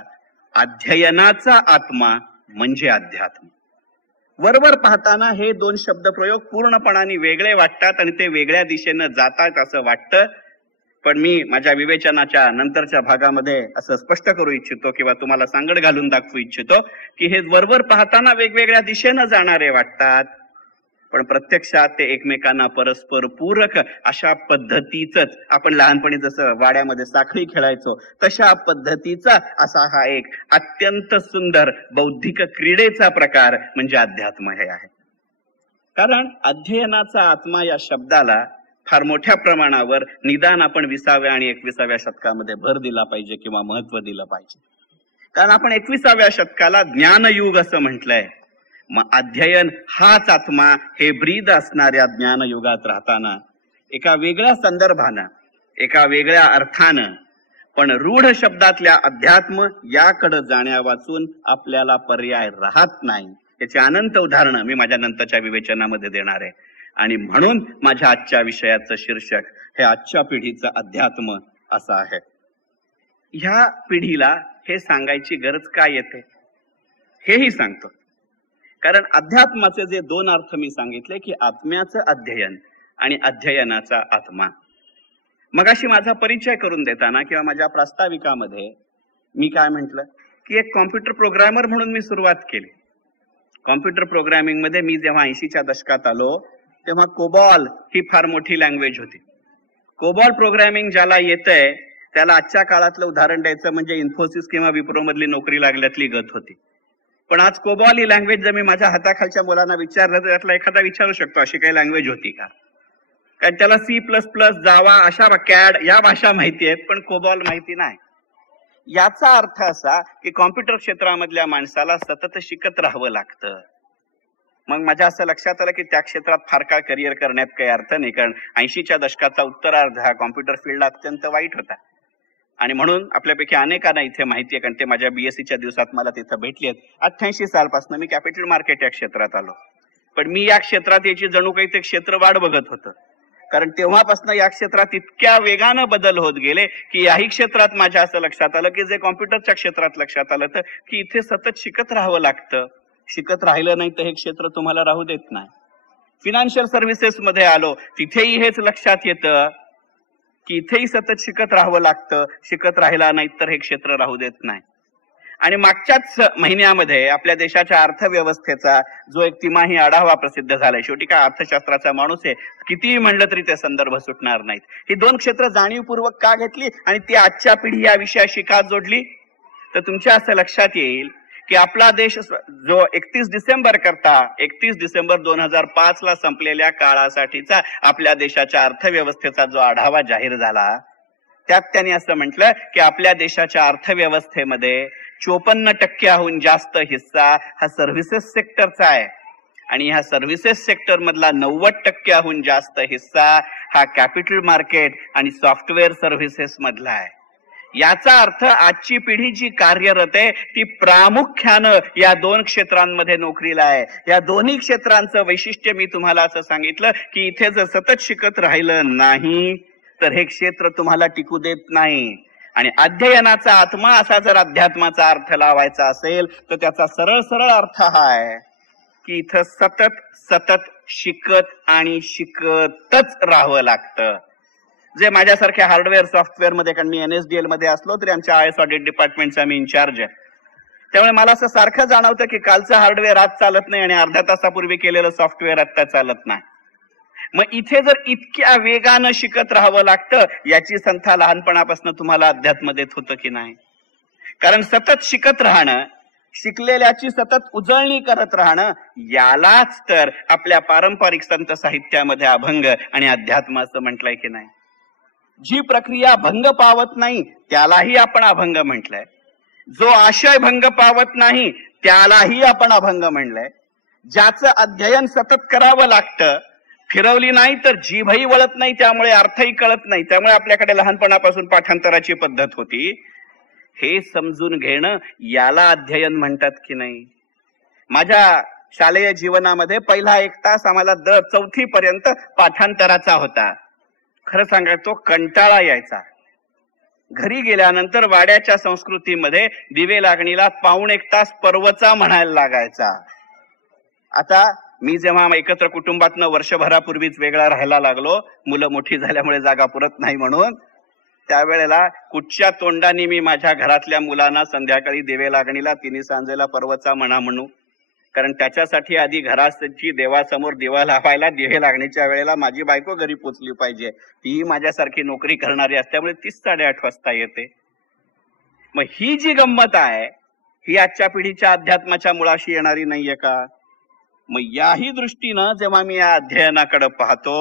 अध्ययनाचा आत्मा म्हणजे अध्यात्म. वरवर पाहताना हे दोन शब्दप्रयोग पूर्णपणाने वेगळे वाटतात आणि ते वेगळ्या दिशेनं जातात असं वाटतं. पण मी माझ्या विवेचनाच्या नंतरच्या भागामध्ये असं स्पष्ट करू इच्छितो किंवा तुम्हाला सांगड घालून दाखवू इच्छितो की हे वरवर पाहताना वेगवेगळ्या दिशेनं जाणारे वाटतात, पण प्रत्यक्षात ते एकमेकांना परस्पर पूरक अशा पद्धतीच, आपण लहानपणी जसं वाड्यामध्ये साखळी खेळायचो तशा पद्धतीचा असा हा एक अत्यंत सुंदर बौद्धिक क्रीडेचा प्रकार म्हणजे अध्यात्म हे आहे. कारण अध्ययनाचा आत्मा या शब्दाला फार मोठ्या प्रमाणावर निदान आपण 20व्या आणि 21व्या शतकामध्ये भर दिला पाहिजे किंवा महत्व दिलं पाहिजे. कारण आपण 21व्या शतकाला ज्ञानयुग असं म्हटलंय. मग अध्ययन हाच आत्मा हे ब्रीद असणाऱ्या ज्ञानयुगात राहताना एका वेगळ्या संदर्भानं, एका वेगळ्या अर्थानं, पण रूढ शब्दातल्या अध्यात्म याकडे जाण्या वाचून आपल्याला पर्याय राहत नाही. याची अनंत उदाहरणं मी माझ्या नंतरच्या विवेचनामध्ये देणार आहे. आणि म्हणून माझ्या आजच्या विषयाचं शीर्षक हे आजच्या पिढीचं अध्यात्म असं आहे. ह्या पिढीला हे सांगायची गरज काय येते हेही सांगतो. कारण अध्यात्माचे जे दोन अर्थ मी सांगितले की आत्म्याचं अध्ययन आणि अध्ययनाचा आत्मा. मगाशी माझा परिचय करून देताना किंवा माझ्या प्रास्ताविकामध्ये मी काय म्हटलं की एक कॉम्प्युटर प्रोग्रॅमर म्हणून मी सुरुवात केली. कॉम्प्युटर प्रोग्रॅमिंग मध्ये मी जेव्हा 80च्या दशकात आलो तेव्हा कोबॉल ही फार मोठी लँग्वेज होती. कोबॉल प्रोग्रॅमिंग ज्याला येतंय त्याला आजच्या काळातलं उदाहरण द्यायचं म्हणजे इन्फोसिस किंवा विप्रो मधली नोकरी लागल्यातली गत होती. पण आज कोबॉल ही लँग्वेज जर मी माझ्या हाताखालच्या मुलांना विचारलं तर त्यातला एखादा विचारू शकतो अशी काही लँग्वेज होती का? कारण त्याला C++, जावा अशा कॅड या भाषा माहिती आहेत पण कोबॉल माहिती नाही. याचा अर्थ असा की कॉम्प्युटर क्षेत्रामधल्या माणसाला सतत शिकत राहावं लागतं. मग माझ्या असं लक्षात आलं की त्या क्षेत्रात फार काळ करिअर करण्यात काही अर्थ नाही. कारण 80च्या दशकाचा उत्तरार्ध हा कॉम्प्युटर फील्डला अत्यंत वाईट होता. आणि म्हणून आपल्यापैकी अनेकांना इथे माहिती आहे कारण ते माझ्या BScच्या दिवसात मला तिथं भेटली आहेत. 88 सालपासून मी कॅपिटल मार्केट या क्षेत्रात आलो. पण मी या क्षेत्रात याची जणू काही ते क्षेत्र वाढ बघत होतं. कारण तेव्हापासून या क्षेत्रात इतक्या वेगानं बदल होत गेले की याही क्षेत्रात माझ्या असं लक्षात आलं की जे कॉम्प्युटरच्या क्षेत्रात लक्षात आलं तर की इथे सतत शिकत राहावं लागतं. शिकत राहिलं नाही तर हे क्षेत्र तुम्हाला राहू देत नाही. फिनान्शियल सर्व्हिसेस मध्ये आलो तिथेही हेच लक्षात येतं की इथेही सतत शिकत राहावं लागतं. शिकत राहिला नाही तर हे क्षेत्र राहू देत नाही. आणि मागच्याच महिन्यामध्ये आपल्या देशाच्या अर्थव्यवस्थेचा जो एक तिमाही आढावा प्रसिद्ध झालाय. शेवटी काय अर्थशास्त्राचा माणूस आहे, कितीही म्हणलं तरी ते संदर्भ सुटणार नाहीत. ही दोन क्षेत्र जाणीवपूर्वक का घेतली आणि ती आजच्या पिढी या विषयाशी का जोडली तर तुमच्या असं लक्षात येईल की आपला देश जो 31 डिसेंबर करता 31 डिसेंबर 2005 ला संपलेल्या काळासाठीचा आपल्या देशाच्या अर्थव्यवस्थेचा जो आढावा जाहीर झाला त्यात त्यांनी असं म्हटलं की आपल्या देशाच्या अर्थव्यवस्थेमध्ये 54% जास्त हिस्सा हा सर्व्हिसेस सेक्टरचा आहे आणि ह्या सर्व्हिसेस सेक्टर मधला 90% जास्त हिस्सा हा कॅपिटल मार्केट आणि सॉफ्टवेअर सर्व्हिसेस मधला आहे. याचा अर्थ आजची पिढी जी कार्यरत आहे ती प्रामुख्यानं या दोन क्षेत्रांमध्ये नोकरीला आहे. या दोन्ही क्षेत्रांचं वैशिष्ट्य मी तुम्हाला असं सांगितलं की इथे जर सतत शिकत राहिलं नाही तर हे क्षेत्र तुम्हाला टिकू देत नाही. आणि अध्ययनाचा आत्मा असा जर अध्यात्माचा अर्थ लावायचा असेल तर त्याचा सरळ सरळ अर्थ हा आहे की इथं सतत सतत शिकत आणि शिकतच राहावं लागतं. जे माझ्यासारख्या हार्डवेअर सॉफ्टवेअर मध्ये, कारण मी NSDL मध्ये असलो तरी आमच्या IS ऑडिट डिपार्टमेंटचा मी इन्चार्ज आहे, त्यामुळे मला असं सारखं जाणवतं की कालचं हार्डवेअर आज चालत नाही आणि अर्ध्या तासापूर्वी केलेलं सॉफ्टवेअर आता चालत नाही. मग इथे जर इतक्या वेगानं शिकत राहावं लागतं याची संथा लहानपणापासून तुम्हाला अध्यात्म देत होतं की नाही? कारण सतत शिकत राहणं, शिकलेल्याची सतत उजळणी करत राहणं यालाच तर आपल्या पारंपरिक संत साहित्यामध्ये अभंग आणि अध्यात्म असं म्हटलंय की नाही? जी प्रक्रिया भंग पावत नाही त्यालाही आपण अभंग म्हटलंय. जो आशय भंग पावत नाही त्यालाही आपण अभंग म्हणलंय. ज्याचं अध्ययन सतत करावं लागतं, फिरवली नाही तर जीभही वळत नाही, त्यामुळे अर्थही कळत नाही, त्यामुळे आपल्याकडे लहानपणापासून पाठांतराची पद्धत होती. हे समजून घेणं याला अध्ययन म्हणतात की नाही. माझ्या शालेय जीवनामध्ये पहिला 1 तास आम्हाला 4थी पर्यंत पाठांतराचा होता. खरं सांगायचो कंटाळा यायचा. घरी गेल्यानंतर वाड्याच्या संस्कृतीमध्ये दिवे लागणीला 1 तास पर्वचा म्हणायला लागायचा. आता मी जेव्हा एकत्र कुटुंबातनं वर्षभरापूर्वीच वेगळा राहायला लागलो, मुलं मोठी झाल्यामुळे जागा पुरत नाही म्हणून, त्यावेळेला कुठच्या तोंडाने मी माझ्या घरातल्या मुलांना संध्याकाळी दिवे लागणीला 3 सांजेला पर्वचा म्हणू. कारण त्याच्यासाठी आधी घराची देवासमोर दिवा लावायला दिवे लागणीच्या वेळेला माझी बायको घरी पोचली पाहिजे. तीही माझ्यासारखी नोकरी करणारी असल्यामुळे 30 8:30 वाजता येते. मग ही जी गंमत आहे ही आजच्या पिढीच्या अध्यात्माच्या मुळाशी येणारी नाहीये का. मग याही दृष्टीनं जेव्हा मी या अध्ययनाकडे पाहतो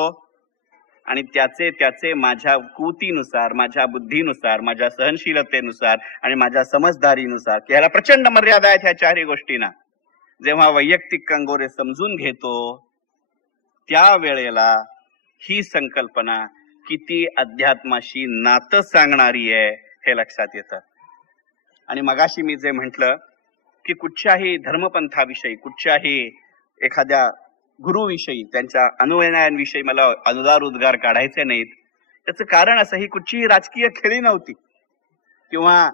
आणि त्याचे माझ्या कृतीनुसार, माझ्या बुद्धीनुसार, माझ्या सहनशीलतेनुसार आणि माझ्या समजदारीनुसार, की ह्याला प्रचंड मर्यादा आहेत ह्या 4ही गोष्टींना, जेव्हा वैयक्तिक कंगोरे समजून घेतो, त्यावेळेला ही संकल्पना किती अध्यात्माशी नातं सांगणारी आहे हे लक्षात येतं. आणि मगाशी मी जे म्हटलं की कुठच्याही धर्मपंथाविषयी, कुठच्याही एखाद्या गुरुविषयी, त्यांच्या अनुयायांविषयी मला अनुदार उद्गार काढायचे नाहीत. त्याचं कारण असं, ही कुठचीही राजकीय खेळी नव्हती किंवा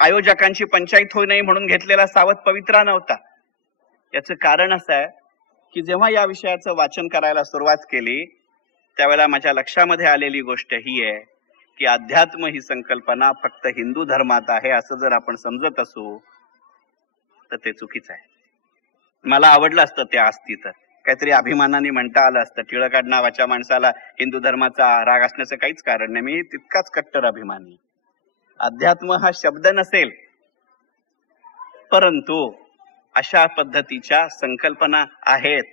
आयोजकांची पंचायत होऊ नये म्हणून घेतलेला सावध पवित्रा नव्हता. याचं कारण असं आहे की जेव्हा या विषयाचं वाचन करायला सुरुवात केली त्यावेळेला माझ्या लक्षामध्ये आलेली गोष्ट ही आहे की अध्यात्म ही संकल्पना फक्त हिंदू धर्मात आहे असं जर आपण समजत असू तर ते चुकीचं आहे. मला आवडलं असतं ते असती तर, काहीतरी अभिमानाने म्हणता आलं असतं. टिळक नावाच्या माणसाला हिंदू धर्माचा राग असण्याचं काहीच कारण नाही. मी तितकाच कट्टर अभिमानी. अध्यात्म हा शब्द नसेल, परंतु अशा पद्धतीच्या संकल्पना आहेत.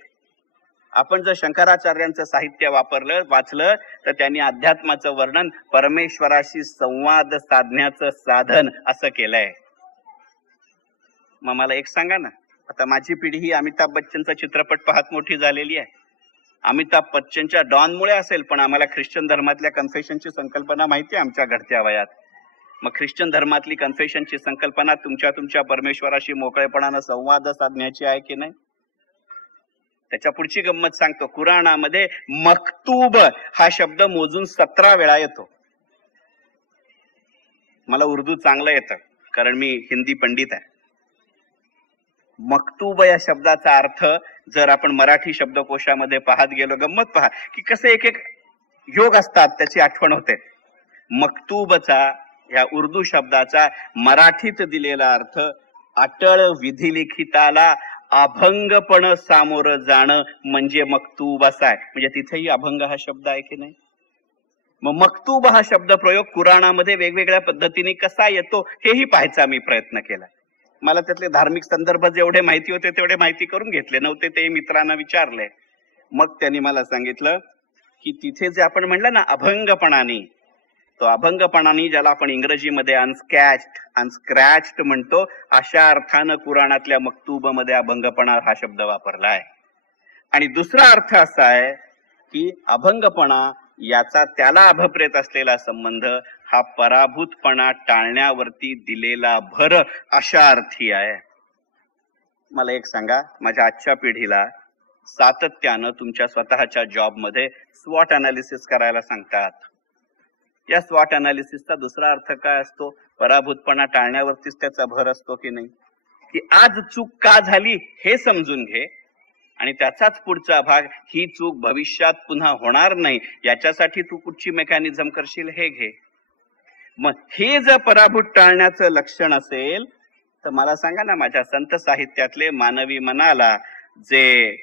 आपण जर शंकराचार्यांचं साहित्य वाचलं तर त्यांनी अध्यात्माचं वर्णन परमेश्वराशी संवाद साधण्याचं साधन असं केलंय. मग मला एक सांगा ना, आता माझी पिढी ही अमिताभ बच्चनचा चित्रपट पाहत मोठी झालेली आहे. अमिताभ बच्चनच्या डॉनमुळे असेल, पण आम्हाला ख्रिश्चन धर्मातल्या कन्फेशनची संकल्पना माहिती आहे आमच्या घडत्या वयात. मग ख्रिश्चन धर्मातली कन्फेशनची संकल्पना तुमच्या परमेश्वराशी मोकळेपणानं संवाद साधण्याची आहे की नाही. त्याच्या पुढची गंमत सांगतो. कुराणामध्ये मक्तूब हा शब्द मोजून 17 वेळा येतो. मला उर्दू चांगलं येतं कारण मी हिंदी पंडित आहे. मक्तूब या शब्दाचा अर्थ जर आपण मराठी शब्दकोशामध्ये पाहत गेलो, गंमत पहा की कसे एक योग असतात त्याची आठवण होते. मक्तूबचा या उर्दू शब्दाचा मराठीत दिलेला अर्थ अटळ विधिलिखिताला अभंगपण सामोरं जाणं म्हणजे मक्तूब असा आहे. म्हणजे तिथेही अभंग हा शब्द आहे की नाही. मग मक्तूब हा शब्द प्रयोग कुराणामध्ये वेगवेगळ्या पद्धतीने कसा येतो हेही पाहायचा मी प्रयत्न केला. मला त्यातले धार्मिक संदर्भ जेवढे माहिती होते तेवढे माहिती करून घेतले, नव्हते ते मित्रांना विचारले. मग त्यांनी मला सांगितलं की तिथे जे आपण म्हणलं ना अभंगपणाने, तो अभंगपणाने ज्याला आपण इंग्रजीमध्ये अनस्क्रॅच्ड म्हणतो, अशा अर्थानं कुराणातल्या मक्तूबमध्ये अभंगपणा हा शब्द वापरला आहे. आणि दुसरा अर्थ असा आहे की अभंगपणा याचा त्याला अभिप्रेत असलेला संबंध हा पराभूतपणा टाळण्यावरती दिलेला भर अशा अर्थी आहे. मला एक सांगा, माझ्या आजच्या पिढीला सातत्यानं तुमच्या स्वतःच्या जॉबमध्ये स्वॉट अनालिसिस करायला सांगतात. या स्वॉट अनालिसिसचा दुसरा अर्थ काय असतो? पराभूतपणा टाळण्यावरतीच त्याचा भर असतो की नाही. की आज चूक का झाली हे समजून घे आणि त्याचाच पुढचा भाग, ही चूक भविष्यात पुन्हा होणार नाही याच्यासाठी तू कुठची मेकॅनिझम करशील हे घे. मग हे जर पराभूत टाळण्याचं लक्षण असेल तर मला सांगा ना, माझ्या संत साहित्यातले मानवी मनाला जे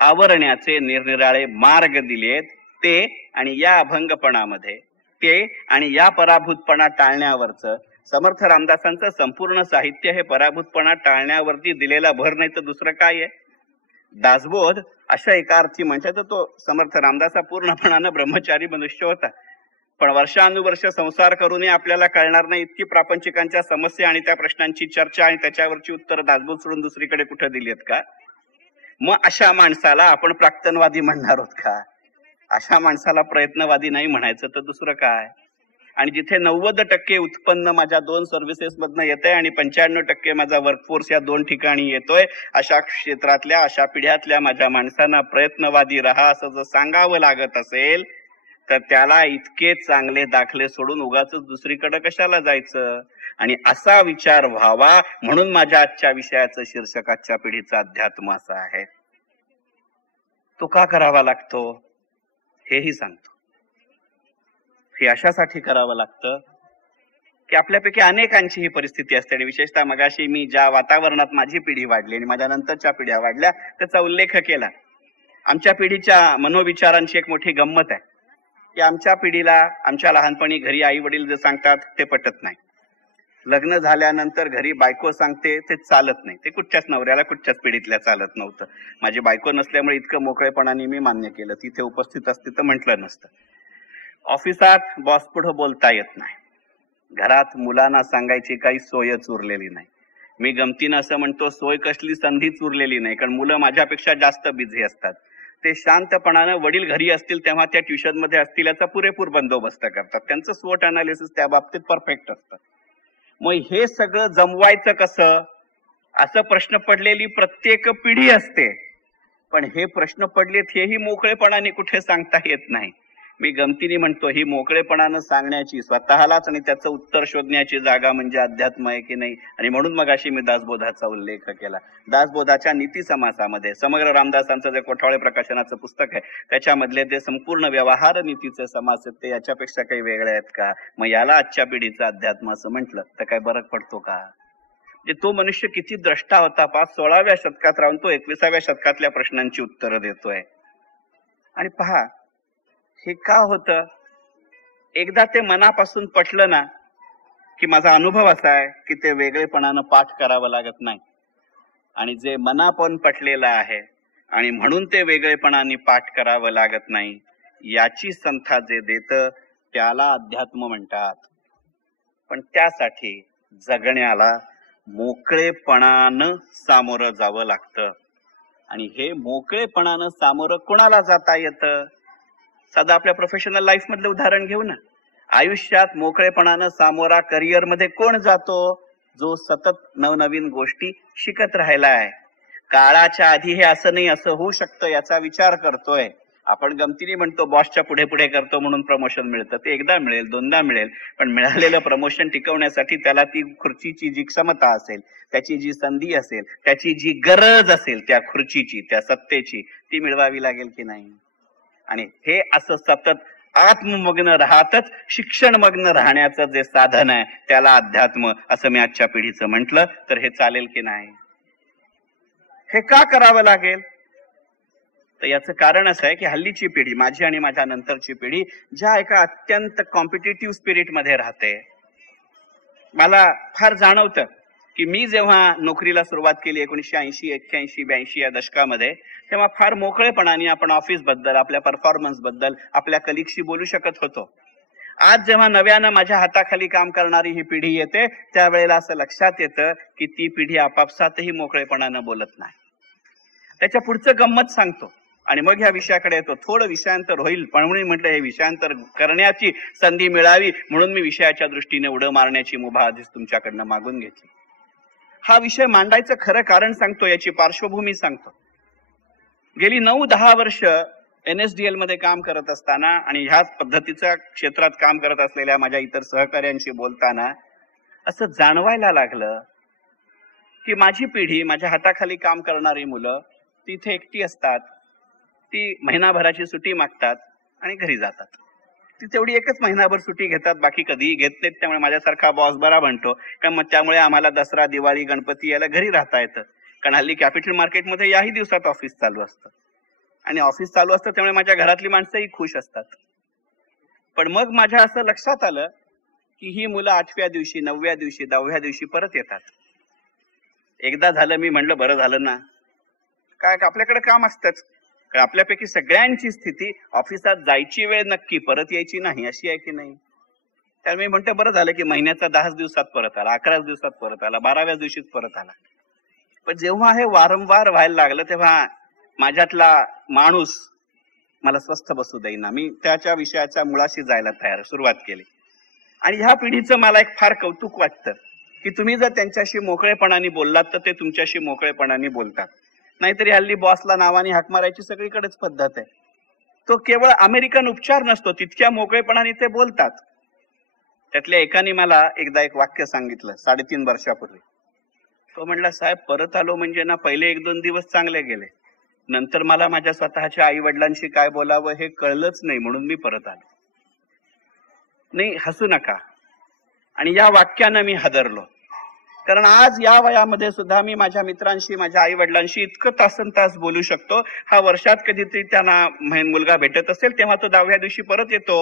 आवरण्याचे निरनिराळे मार्ग दिलेत ते, आणि या अभंगपणामध्ये ते, आणि या पराभूतपणा टाळण्यावरचं समर्थ रामदासांचं संपूर्ण साहित्य हे पराभूतपणा टाळण्यावरती दिलेला भर नाही तर दुसरं काय आहे. दासबोध अशा एका अर्थी म्हणतात तर तो समर्थ रामदास हा पूर्णपणानं ब्रह्मचारी मनुष्य होता. पण वर्षानुवर्ष संसार करूनही आपल्याला कळणार नाही इतकी प्रापंचिकांच्या समस्या आणि त्या प्रश्नांची चर्चा आणि त्याच्यावरची उत्तर दासबोध सोडून दुसरीकडे कुठे दिली आहेत का? मग अशा माणसाला आपण प्राक्तनवादी म्हणणार आहोत का? अशा माणसाला प्रयत्नवादी नाही म्हणायचं तर दुसरं काय? आणि जिथे 90% उत्पन्न माझ्या 2 सर्व्हिसेस मधनं येतंय आणि 95% माझा वर्कफोर्स या 2 ठिकाणी येतोय, अशा क्षेत्रातल्या अशा पिढ्यातल्या माझ्या माणसांना प्रयत्नवादी राहा असं जर सांगावं लागत असेल तर त्याला इतके चांगले दाखले सोडून उगाच दुसरीकडे कशाला जायचं? आणि असा विचार व्हावा म्हणून माझ्या आजच्या विषयाचं शीर्षक आजच्या पिढीचा अध्यात्म असं आहे. तो का करावा लागतो हेही सांगतो. हे अशासाठी करावं लागतं की आपल्यापैकी अनेकांची ही परिस्थिती असते आणि विशेषतः मगाशी मी ज्या वातावरणात माझी पिढी वाढली आणि माझ्या नंतरच्या पिढ्या वाढल्या त्याचा उल्लेख केला. आमच्या पिढीच्या मनोविचारांची एक मोठी गंमत आहे की आमच्या पिढीला आमच्या लहानपणी घरी आई वडील जे सांगतात ते पटत नाही. लग्न झाल्यानंतर घरी बायको सांगते ते चालत नाही. ते कुठच्याच नवऱ्याला कुठच्याच पिढीतल्या चालत नव्हतं. माझी बायको नसल्यामुळे इतकं मोकळेपणाने मी मान्य केलं. तिथे उपस्थित असते तर म्हटलं नसतं. ऑफिसात बॉस पुढे बोलता येत नाही. घरात मुलांना सांगायची काही सोयच उरलेली नाही. मी गमतीनं असं म्हणतो सोय कसली संधीच उरलेली नाही, कारण मुलं माझ्यापेक्षा जास्त बिझी असतात. ते शांतपणानं वडील घरी असतील तेव्हा त्या ट्युशन मध्ये असतील याचा पुरेपूर बंदोबस्त करतात. त्यांचं स्वॉट अनालिसिस त्या बाबतीत परफेक्ट असतं. मग हे सगळं जमवायचं कसं असं प्रश्न पडलेली प्रत्येक पिढी असते. पण हे प्रश्न पडलेत हेही मोकळेपणाने कुठे सांगता येत नाही. मी गमतीने म्हणतो ही मोकळेपणानं सांगण्याची स्वतःलाच आणि त्याचं उत्तर शोधण्याची जागा म्हणजे अध्यात्म आहे की नाही. आणि म्हणून मगाशी मी दासबोधाचा उल्लेख केला. दासबोधाच्या नीती समासामध्ये समग्र रामदासांचं जे कोठावळे प्रकाशनाचं पुस्तक आहे त्याच्यामधले ते संपूर्ण व्यवहार नीतीचे समास आहेत ते याच्यापेक्षा काही वेगळे आहेत का? मग याला आजच्या पिढीचं अध्यात्म असं म्हटलं तर काय फरक पडतो का? म्हणजे तो मनुष्य किती द्रष्टा होता. 16व्या शतकात राहून तो 21व्या शतकातल्या प्रश्नांची उत्तरं देतोय. आणि पहा हे का होतं? एकदा ते मनापासून पटलं ना की माझा अनुभव असा आहे की ते वेगळेपणानं पाठ करावं लागत नाही. आणि जे मनापासून पटलेलं आहे आणि म्हणून ते वेगळेपणाने पाठ करावं लागत नाही याची संथा जे देतं त्याला अध्यात्म म्हणतात. पण त्यासाठी जगण्याला मोकळेपणानं सामोरं जावं लागतं. आणि हे मोकळेपणानं सामोरं कोणाला जाता येतं? साधा आपल्या प्रोफेशनल लाईफ मधलं उदाहरण घेऊ ना. आयुष्यात मोकळेपणानं सामोरा करिअर मध्ये कोण जातो? जो सतत नवनवीन गोष्टी शिकत राहिला आहे. काळाच्या आधी हे असं नाही असं होऊ शकतं याचा विचार करतोय. आपण गमतीने म्हणतो बॉसच्या पुढे पुढे करतो म्हणून प्रमोशन मिळतं. ते एकदा मिळेल दोनदा मिळेल, पण मिळालेलं प्रमोशन टिकवण्यासाठी त्याला ती खुर्चीची जी क्षमता असेल, त्याची जी संधी असेल, त्याची जी गरज असेल त्या खुर्चीची त्या सत्तेची ती मिळवावी लागेल की नाही. आणि हे असं सतत आत्ममग्न राहतच शिक्षणमग्न राहण्याचं जे साधन आहे त्याला अध्यात्म असं मी आजच्या पिढीचं म्हटलं तर हे चालेल की नाही? हे का करावं लागेल? तर याचं कारण असं आहे की हल्लीची पिढी माझी आणि माझ्या नंतरची पिढी ज्या एका अत्यंत कॉम्पिटिटिव्ह स्पिरिट मध्ये राहते. मला फार जाणवतं की मी जेव्हा नोकरीला सुरुवात केली 1980, 81, 82 या दशकामध्ये तेव्हा फार मोकळेपणाने आपण ऑफिस बद्दल आपल्या परफॉर्मन्स बद्दल आपल्या कलिगशी बोलू शकत होतो. आज जेव्हा नव्यानं माझ्या हाताखाली काम करणारी ही पिढी येते त्यावेळेला असं लक्षात येतं की ती पिढी आपापसातही मोकळेपणानं बोलत नाही. त्याच्या पुढचं गंमत सांगतो आणि मग ह्या विषयाकडे येतो. थोडं विषयांतर होईल पण म्हणून म्हटलं हे विषयांतर करण्याची संधी मिळावी म्हणून मी विषयाच्या दृष्टीने उडं मारण्याची मुभा आधीच तुमच्याकडनं मागून घेतली. हा विषय मांडायचं खरं कारण सांगतो, याची पार्श्वभूमी सांगतो. गेली 9-10 वर्ष NSDL मध्ये काम करत असताना आणि ह्याच पद्धतीच्या क्षेत्रात काम करत असलेल्या माझ्या इतर सहकार्यांशी बोलताना असं जाणवायला लागलं की माझी पिढी, माझ्या हाताखाली काम करणारी मुलं तिथे एकटी असतात. ती महिनाभराची सुट्टी मागतात आणि घरी जातात. ती तेवढी एकच महिनाभर सुट्टी घेतात, बाकी कधीही घेत नाहीत. त्यामुळे माझ्यासारखा बॉस बरा म्हणतो कारण मग त्यामुळे आम्हाला दसरा, दिवाळी, गणपती याला घरी राहता येतं. कारण हल्ली कॅपिटल मार्केटमध्ये याही दिवसात ऑफिस चालू असतं आणि ऑफिस चालू असतं त्यामुळे माझ्या घरातली माणसंही खुश असतात. पण मग माझ्या असं लक्षात आलं की ही मुलं 8व्या दिवशी, 9व्या दिवशी, 10व्या दिवशी परत येतात. एकदा झालं मी म्हणलं बरं झालं ना, काय आपल्याकडे काम असतंच. कारण आपल्यापैकी सगळ्यांची स्थिती ऑफिसात जायची वेळ नक्की, परत यायची नाही अशी आहे की नाही. त्यामुळे मी म्हणतो बरं झालं की महिन्याचा 10 दिवसात परत आला, 11 दिवसात परत आला, 12व्या दिवशीच परत आला. पण जेव्हा हे वारंवार व्हायला लागलं तेव्हा माझ्यातला माणूस मला स्वस्थ बसू देईना. मी त्याच्या विषयाच्या मुळाशी जायला सुरुवात केली. आणि ह्या पिढीचं मला एक फार कौतुक वाटतं की तुम्ही जर त्यांच्याशी मोकळेपणाने बोललात तर ते तुमच्याशी मोकळेपणाने बोलतात. नाहीतरी हल्ली बॉसला नावाने हाक मारायची सगळीकडेच पद्धत आहे. तो केवळ अमेरिकन उपचार नसतो, तितक्या मोकळेपणाने ते बोलतात. त्यातल्या एकाने मला एकदा एक वाक्य सांगितलं 3.5 वर्षापूर्वी. तो म्हणला, साहेब परत आलो म्हणजे ना पहिले 1-2 दिवस चांगले गेले, नंतर मला माझ्या स्वतःच्या आई वडिलांशी काय बोलावं हे कळलंच नाही, म्हणून मी परत आलो. नाही, हसू नका. आणि या वाक्यानं मी हादरलो. कारण आज या वयामध्ये सुद्धा मी माझ्या मित्रांशी, माझ्या आई वडिलांशी इतकं तासनतास बोलू शकतो. हा वर्षात कधीतरी त्यांना मुलगा भेटत असेल तेव्हा तो 10व्या दिवशी परत येतो.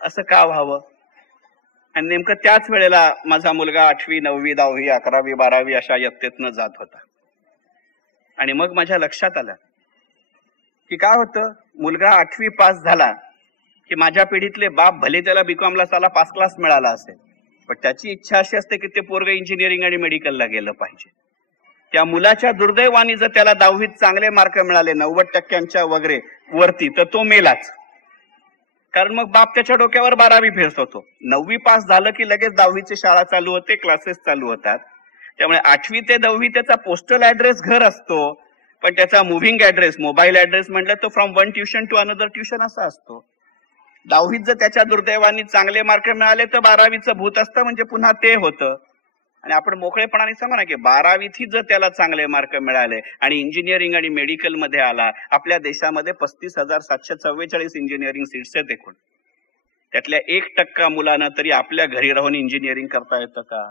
असं का व्हावं? आणि नेमकं त्याच वेळेला माझा मुलगा 8वी, 9वी, 10वी, 11वी, 12वी अशा इयत्तेतनं जात होता. आणि मग माझ्या लक्षात आलं की काय होतं, मुलगा 8वी पास झाला की माझ्या पिढीतले बाप भले त्याला बीकॉमला साला पास क्लास मिळाला असेल, पण त्याची इच्छा अशी असते की ते पोरग इंजिनिअरिंग आणि मेडिकलला गेलं पाहिजे. त्या मुलाच्या दुर्दैवाने जर त्याला 10वीत चांगले मार्क मिळाले 90% वगैरे वरती, तर तो मेलाच. कारण मग बाप त्याच्या डोक्यावर 12वी फेरतो. 9वी पास झालं की लगेच 10वीची शाळा चालू होते, क्लासेस चालू होतात. त्यामुळे 8वी ते 10वी त्याचा पोस्टल ऍड्रेस घर असतो, पण त्याचा मुव्हिंग ऍड्रेस, मोबाईल ऍड्रेस म्हटलं तर from one tuition to another tuition असा असतो. 10वीत जर त्याच्या दुर्दैवाने चांगले मार्क मिळाले तर 12वीचं भूत असतं, म्हणजे पुन्हा ते होतं. आणि आपण मोकळेपणाने सांगा ना की 12वीत जर त्याला चांगले मार्क मिळाले आणि इंजिनिअरिंग आणि मेडिकल मध्ये आला. आपल्या देशामध्ये 35,744 इंजिनिअरिंग सीट्स आहेत एकूण. त्यातल्या 1% मुलांना तरी आपल्या घरी राहून इंजिनिअरिंग करता येतं का?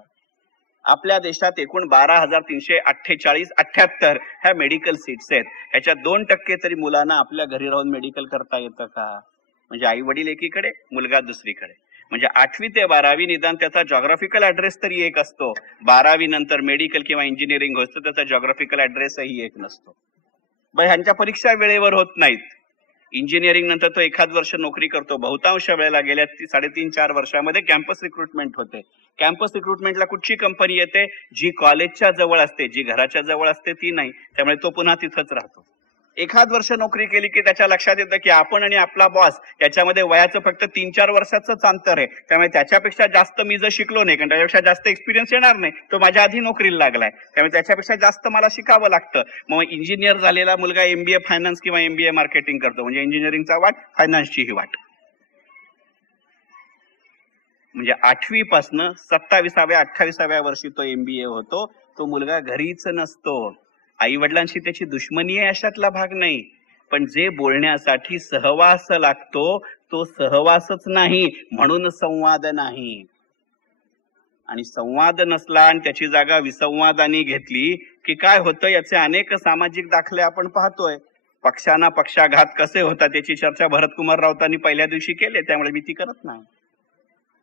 आपल्या देशात एकूण 12,348 ह्या मेडिकल सीट्स आहेत. ह्याच्या 2% तरी मुलांना आपल्या घरी राहून मेडिकल करता येतं का? म्हणजे आई वडील एकीकडे, मुलगा दुसरीकडे. म्हणजे 8वी ते 12वी निदान त्याचा जॉग्राफिकल ऍड्रेस तरी एक असतो. 12वी नंतर मेडिकल किंवा इंजिनिअरिंग होतं, त्याचा जॉग्राफिकल ऍड्रेसही एक नसतो. ह्यांच्या परीक्षा वेळेवर होत नाहीत. इंजिनिअरिंग नंतर तो एखाद वर्ष नोकरी करतो. बहुतांश वेळेला गेल्या 3.5-4 वर्षामध्ये कॅम्पस रिक्रुटमेंट होते. कॅम्पस रिक्रुटमेंटला कुठची कंपनी येते? जी कॉलेजच्या जवळ असते, जी घराच्या जवळ असते ती नाही. त्यामुळे तो पुन्हा तिथंच राहतो. एखाद वर्ष नोकरी केली की त्याच्या लक्षात येतं की आपण आणि आपला बॉस याच्यामध्ये वयाचं फक्त 3-4 वर्षाचंच अंतर आहे. त्यामुळे त्याच्यापेक्षा जास्त मी जर शिकलो नाही, कारण त्याच्यापेक्षा जास्त एक्सपिरियन्स येणार नाही, तो माझ्या आधी नोकरीला लागलाय, त्यामुळे त्याच्यापेक्षा जास्त मला शिकावं लागतं. मग इंजिनियर झालेला मुलगा MBA फायनान्स किंवा MBA मार्केटिंग करतो, म्हणजे इंजिनिअरिंगचा वाट, फायनान्सचीही वाट. म्हणजे 8वी पासनं 27व्या-28व्या वर्षी तो MBA होतो. तो मुलगा घरीच नसतो. आई वडिलांशी त्याची दुश्मनी आहे अशातला भाग नाही, पण जे बोलण्यासाठी सहवास लागतो तो सहवासच नाही, म्हणून संवाद नाही. आणि संवाद नसला आणि त्याची जागा विसंवादाने घेतली की काय होतं, याचे अनेक सामाजिक दाखले आपण पाहतोय. पक्षांना पक्षाघात कसे होतात याची चर्चा भरतकुमार राऊतांनी पहिल्या दिवशी केली, त्यामुळे मी ती करत नाही.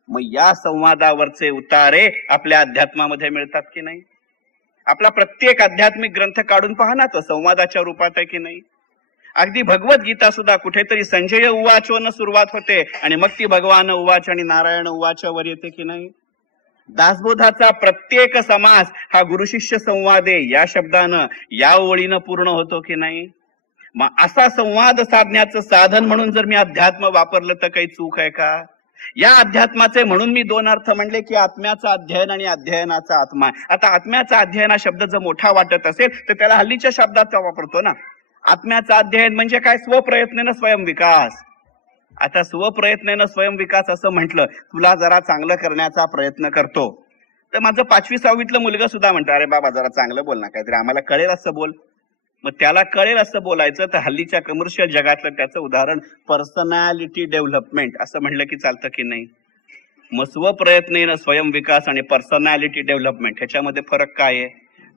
मग या संवादावरचे उतारे आपल्या अध्यात्मामध्ये मिळतात की नाही? आपला प्रत्येक आध्यात्मिक ग्रंथ काढून पहा ना, तो संवादाच्या रूपात आहे की नाही? अगदी भगवद्गीता सुद्धा कुठेतरी संजय उवाचोनं सुरुवात होते आणि मग ती भगवान उवाच आणि नारायण उवाच वर येते की नाही? दासबोधाचा प्रत्येक समास हा गुरु शिष्य संवादे या शब्दानं, या ओळीनं पूर्ण होतो की नाही? मग असा संवाद साधण्याचं साधन म्हणून जर मी अध्यात्म वापरलं तर काही चूक आहे का? या अध्यात्माचे म्हणून मी 2 अर्थ म्हणले की आत्म्याचा अध्ययन आणि अध्ययनाचा आत्मा. आता आत्म्याचा अध्ययन हा शब्द जर मोठा वाटत असेल तर त्याला हल्लीच्या शब्दाचा वापरतो ना. आत्म्याचा अध्ययन म्हणजे काय? स्वप्रयत्नेनं स्वयंविकास. आता स्वप्रयत्नेनं स्वयंविकास असं म्हटलं, तुला जरा चांगलं करण्याचा प्रयत्न करतो, तर माझं 5वी-6वीतलं मुलगा सुद्धा म्हणतं, अरे बाबा जरा चांगलं बोल ना, काहीतरी आम्हाला कळेल असं बोल. मग त्याला कळेल असं बोलायचं तर हल्लीच्या कमर्शियल जगातलं त्याचं उदाहरण पर्सनॅलिटी डेव्हलपमेंट असं म्हणलं की चालतं की नाही? मग स्वप्रयत्नेनं स्वयंविकास आणि पर्सनॅलिटी डेव्हलपमेंट ह्याच्यामध्ये फरक काय आहे?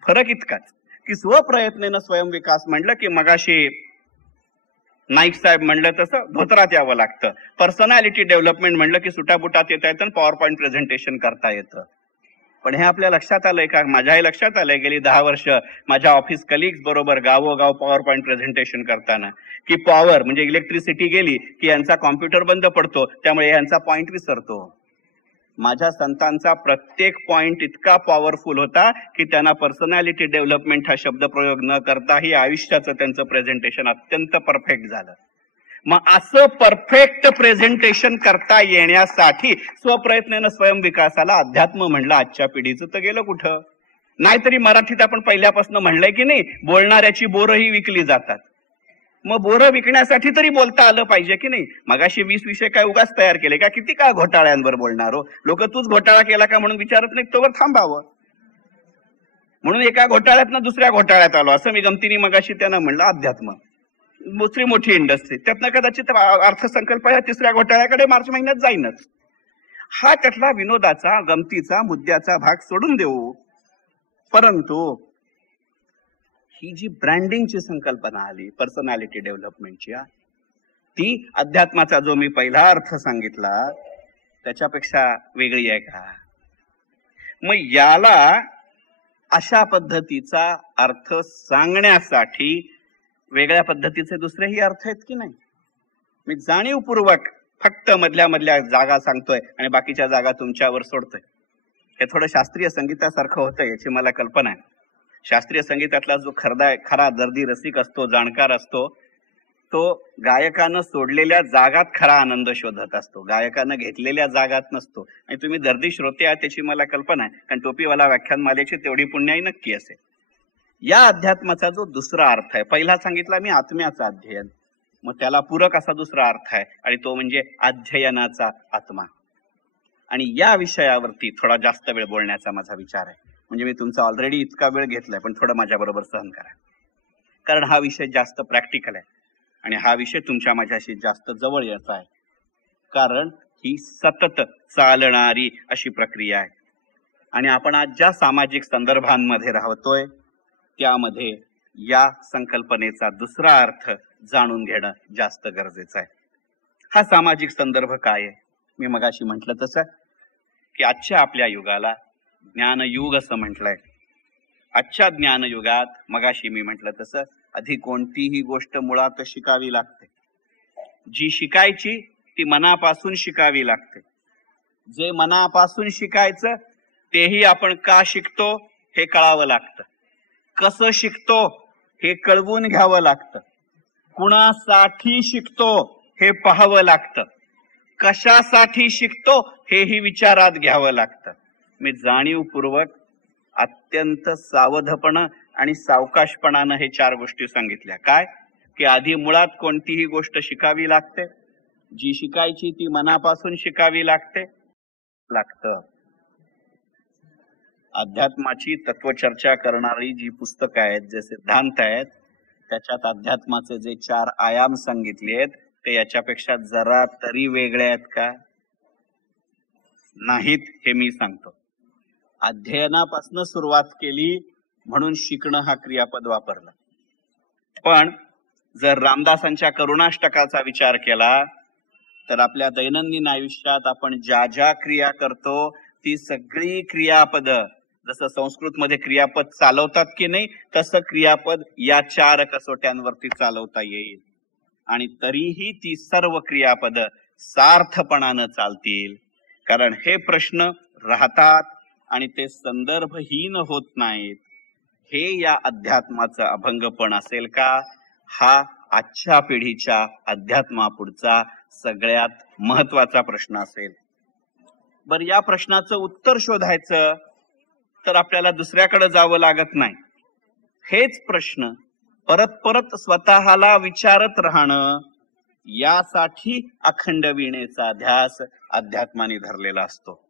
फरक इतकाच की स्वप्रयत्नेनं स्वयंविकास म्हणलं की मगाशी नाईक साहेब म्हणलं तसं धोत्रात यावं लागतं. पर्सनॅलिटी डेव्हलपमेंट म्हणलं की सुटाबुटात येता येतं, पॉवर पॉईंट प्रेझेंटेशन करता येतं. पण हे आपल्या लक्षात आलंय का? माझ्याही लक्षात आलंय गेली 10 वर्ष माझ्या ऑफिस कलिग्स बरोबर गावोगाव पॉवर पॉईंट प्रेझेंटेशन करताना, की पॉवर म्हणजे इलेक्ट्रिसिटी गेली की यांचा कॉम्प्युटर बंद पडतो, त्यामुळे यांचा पॉइंट विसरतो. माझ्या संतांचा प्रत्येक पॉइंट इतका पॉवरफुल होता की त्यांना पर्सनॅलिटी डेव्हलपमेंट हा शब्द प्रयोग न करताही आयुष्याचं त्यांचं प्रेझेंटेशन अत्यंत परफेक्ट झालं. मग असं परफेक्ट प्रेझेंटेशन करता येण्यासाठी स्वप्रयत्नानं स्वयंविकासाला अध्यात्म म्हणलं. आजच्या पिढीचं तर गेलं कुठं? नाहीतरी मराठीत आपण पहिल्यापासून म्हणलंय की नाही, बोलणाऱ्याची बोरही विकली जातात. मग बोरं विकण्यासाठी तरी बोलता आलं पाहिजे की नाही? मगाशी 20 विषय काय उगाच तयार केले का? किती काळ घोटाळ्यांवर बोलणार हो? लोक तूच घोटाळा केला का म्हणून विचारत नाही, तोवर थांबावं. म्हणून एका घोटाळ्यातनं दुसऱ्या घोटाळ्यात आलो, असं मी गमतीने मगाशी त्यांना म्हणलं. अध्यात्म दुसरी मोठी इंडस्ट्री, त्यातनं कदाचित अर्थसंकल्प या तिसऱ्या घोटाळ्याकडे मार्च महिन्यात जाईनच. हा त्यातला विनोदाचा, गमतीचा, मुद्द्याचा भाग सोडून देऊ. परंतु ही जी ब्रँडिंगची संकल्पना आली पर्सनॅलिटी डेव्हलपमेंटची, ती अध्यात्माचा जो मी पहिला अर्थ सांगितला त्याच्यापेक्षा वेगळी आहे का? मग याला अशा पद्धतीचा अर्थ सांगण्यासाठी वेगळ्या पद्धतीचे दुसरेही अर्थ आहेत की नाही? मी जाणीवपूर्वक फक्त मधल्या जागा सांगतोय आणि बाकीच्या जागा तुमच्यावर सोडतोय. हे थोडं शास्त्रीय संगीतासारखं होतं, याची मला कल्पना आहे. शास्त्रीय संगीतातला जो खरा दर्दी रसिक असतो, जाणकार असतो, तो गायकानं सोडलेल्या जागात खरा आनंद शोधत असतो, गायकानं घेतलेल्या जागात नसतो. आणि तुम्ही दर्दी श्रोते आहात त्याची मला कल्पना आहे, कारण टोपीवाला व्याख्यानमालेची तेवढी पुण्याई नक्की असेल. या अध्यात्माचा जो दुसरा अर्थ आहे, पहिला सांगितला मी आत्म्याचं अध्ययन, मग त्याला पूरक असा दुसरा अर्थ आहे आणि तो म्हणजे अध्ययनाचा आत्मा. आणि या विषयावरती थोडा जास्त वेळ बोलण्याचा माझा विचार आहे. म्हणजे मी तुमचा ऑलरेडी इतका वेळ घेतलाय, पण थोडं माझ्या बरोबर सहन करा, कारण हा विषय जास्त प्रॅक्टिकल आहे आणि हा विषय तुमच्या माझ्याशी जास्त जवळ येत आहे, कारण ही सतत चालणारी अशी प्रक्रिया आहे. आणि आपण आज ज्या सामाजिक संदर्भांमध्ये राहतोय त्यामध्ये या संकल्पनेचा दुसरा अर्थ जाणून घेणं जास्त गरजेचं आहे. हा सामाजिक संदर्भ काय आहे? मी मगाशी म्हटलं तसं की आजच्या आपल्या युगाला ज्ञानयुग असं म्हटलंय. आजच्या ज्ञानयुगात मगाशी मी म्हटलं तसं आधी कोणतीही गोष्ट मुळात शिकावी लागते. जी शिकायची ती मनापासून शिकावी लागते. जे मनापासून शिकायचं तेही आपण का शिकतो हे कळावं लागतं. कसं शिकतो हे कळवून घ्यावं लागतं. कुणासाठी शिकतो हे पाहावं लागतं. कशासाठी शिकतो हेही विचारात घ्यावं लागतं. मी जाणीवपूर्वक अत्यंत सावधपणा आणि सावकाशपणानं हे 4 गोष्टी सांगितल्या. काय? की आधी मुळात कोणतीही गोष्ट शिकावी लागते, जी शिकायची ती मनापासून शिकावी लागते. अध्यात्माची तत्वचर्चा करणारी जी पुस्तकं आहेत, जे सिद्धांत आहेत, त्याच्यात अध्यात्माचे जे 4 आयाम सांगितले आहेत ते याच्यापेक्षा जरा तरी वेगळे आहेत का? नाहीत, हे मी सांगतो. अध्ययनापासून सुरुवात केली म्हणून शिकणं हा क्रियापद वापरलं. पण जर रामदासांच्या करुणाष्टकाचा विचार केला तर आपल्या दैनंदिन आयुष्यात आपण ज्या ज्या क्रिया करतो ती सगळी क्रियापद, जसं संस्कृतमध्ये क्रियापद चालवतात की नाही, तसं क्रियापद या 4 कसोट्यांवरती चालवता येईल. आणि तरीही ती सर्व क्रियापद सार्थपणानं चालतील, कारण हे प्रश्न राहतात आणि ते संदर्भहीन होत नाहीत. हे या अध्यात्माचं अभंगपण असेल का? हा आजच्या पिढीच्या अध्यात्मापुढचा सगळ्यात महत्वाचा प्रश्न असेल. बर, या प्रश्नाचं उत्तर शोधायचं तर आपल्याला दुसऱ्याकडे जावं लागत नाही. हेच प्रश्न परत परत स्वतःला विचारत राहणं, यासाठी अखंड वीणेचा ध्यास अध्यात्माने धरलेला असतो.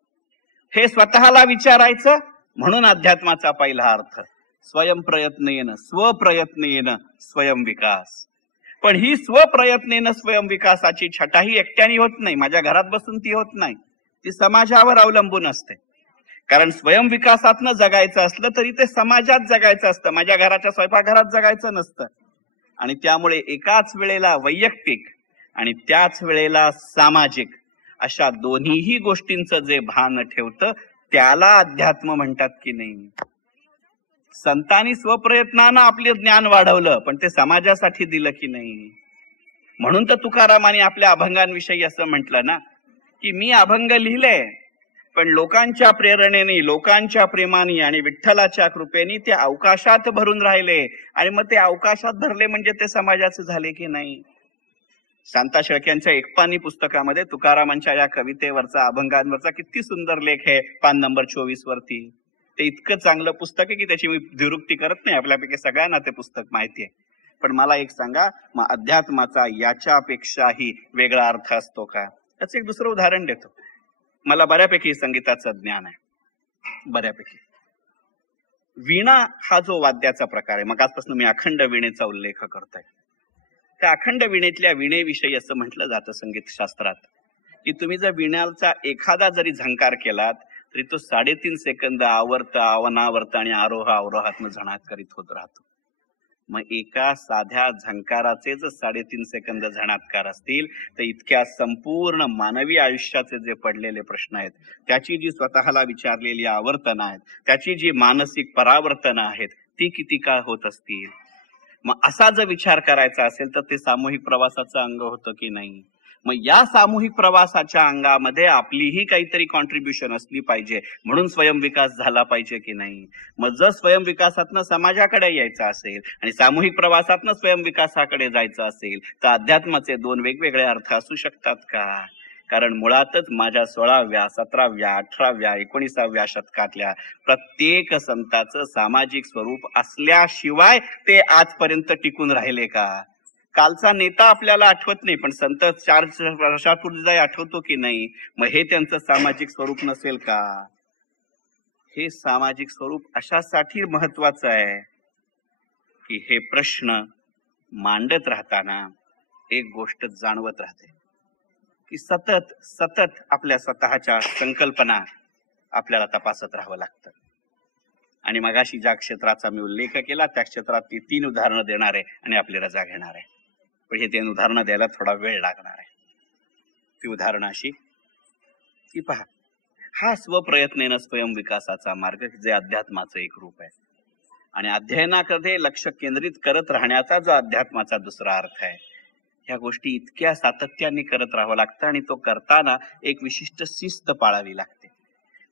हे स्वतःला विचारायचं म्हणून अध्यात्माचा पहिला अर्थ स्वयंप्रयत्नेन स्वप्रयत्नेन स्वयंविकास. पण ही स्वप्रयत्नेन स्वयंविकासाची छटाही एकट्याने होत नाही, माझ्या घरात बसून ती होत नाही, ती समाजावर अवलंबून असते. कारण स्वयंविकासातनं जगायचं असलं तरी ते समाजात जगायचं असतं, माझ्या घराच्या स्वयंपाकघरात जगायचं नसतं. आणि त्यामुळे एकाच वेळेला वैयक्तिक आणि त्याच वेळेला सामाजिक अशा दोन्हीही गोष्टींचं जे भान ठेवतं त्याला अध्यात्म म्हणतात की नाही? संतांनी स्वप्रयत्नानं आपले ज्ञान वाढवलं, पण ते समाजासाठी दिलं की नाही? म्हणून तर तुकारामाने आपल्या अभंगांविषयी असं म्हटलं ना, की मी अभंग लिहिले, पण लोकांच्या प्रेरणेने, लोकांच्या प्रेमाने आणि विठ्ठलाच्या कृपेने ते अवकाशात भरून राहिले. आणि मग ते अवकाशात भरले म्हणजे ते समाजाचे झाले की नाही? शांता शेळक्यांच्या एकपानी पुस्तकामध्ये तुकारामांच्या या कवितेवरचा, अभंगांवरचा किती सुंदर लेख आहे, पान नंबर 24 वरती. ते इतकं चांगलं पुस्तक आहे की त्याची मी द्विरुक्ती करत नाही, आपल्यापैकी सगळ्यांना ते पुस्तक माहिती आहे. पण मला एक सांगा, मग अध्यात्माचा याच्यापेक्षाही वेगळा अर्थ असतो का? त्याचं एक दुसरं उदाहरण देतो. मला बऱ्यापैकी संगीताचं ज्ञान आहे, बऱ्यापैकी. वीणा हा जो वाद्याचा प्रकार आहे, मग आजपासून मी अखंड वीणेचा उल्लेख करतोय. त्या अखंड वीणेतल्या वीणेविषयी असं म्हटलं जातं संगीत शास्त्रात, की तुम्ही जर वीणाचा एखादा जरी झंकार केलात तरी तो 3.5 सेकंद आवर्त अनावर्त आणि आरोह अवरोहातनं झणाट करीत होत राहतो. मग एका साध्या झंकाराचे जर 3.5 सेकंद झणाटकार असतील, तर इतक्या संपूर्ण मानवी आयुष्याचे जे पडलेले प्रश्न आहेत, त्याची जी स्वतःला विचारलेली आवर्तनं आहेत, त्याची जी मानसिक परावर्तनं आहेत, ती किती काळ होत असतील? मग असा जर विचार करायचा असेल तर ते सामूहिक प्रवासाचं अंग होतं की नाही? मग या सामूहिक प्रवासाच्या अंगामध्ये आपलीही काहीतरी कॉन्ट्रीब्युशन असली पाहिजे, म्हणून स्वयंविकास झाला पाहिजे की नाही? मग जर स्वयंविकासातनं समाजाकडे यायचं असेल आणि सामूहिक प्रवासातनं स्वयंविकासाकडे जायचं असेल, तर अध्यात्माचे 2 वेगवेगळे अर्थ असू शकतात का? कारण मुळातच माझ्या 16व्या, 17व्या, 18व्या, 19व्या शतकातल्या प्रत्येक संताचं सामाजिक स्वरूप असल्याशिवाय ते आजपर्यंत टिकून राहिले का? कालचा नेता आपल्याला आठवत नाही, पण संत 4 वर्षापूर्वी आठवतो की नाही? मग हे त्यांचं सामाजिक स्वरूप नसेल का? हे सामाजिक स्वरूप अशासाठी महत्वाचं आहे की हे प्रश्न मांडत राहताना एक गोष्ट जाणवत राहते की सतत सतत आपल्या स्वतःच्या संकल्पना आपल्याला तपासत राहावं लागतं. आणि मगाशी ज्या क्षेत्राचा मी उल्लेख केला, त्या क्षेत्रातली 3 उदाहरणं देणार आहे आणि आपली रजा घेणार आहे. पण हे 3 उदाहरणं द्यायला थोडा वेळ लागणार आहे. ती उदाहरणं अशी की पहा, हा स्वप्रयत्नेनं स्वयंविकासाचा मार्ग जे अध्यात्माचं एक रूप आहे, आणि अध्ययनाकडे लक्ष केंद्रित करत राहण्याचा जो अध्यात्माचा दुसरा अर्थ आहे, ह्या गोष्टी इतक्या सातत्याने करत राहावं लागतं आणि तो करताना एक विशिष्ट शिस्त पाळावी लागते.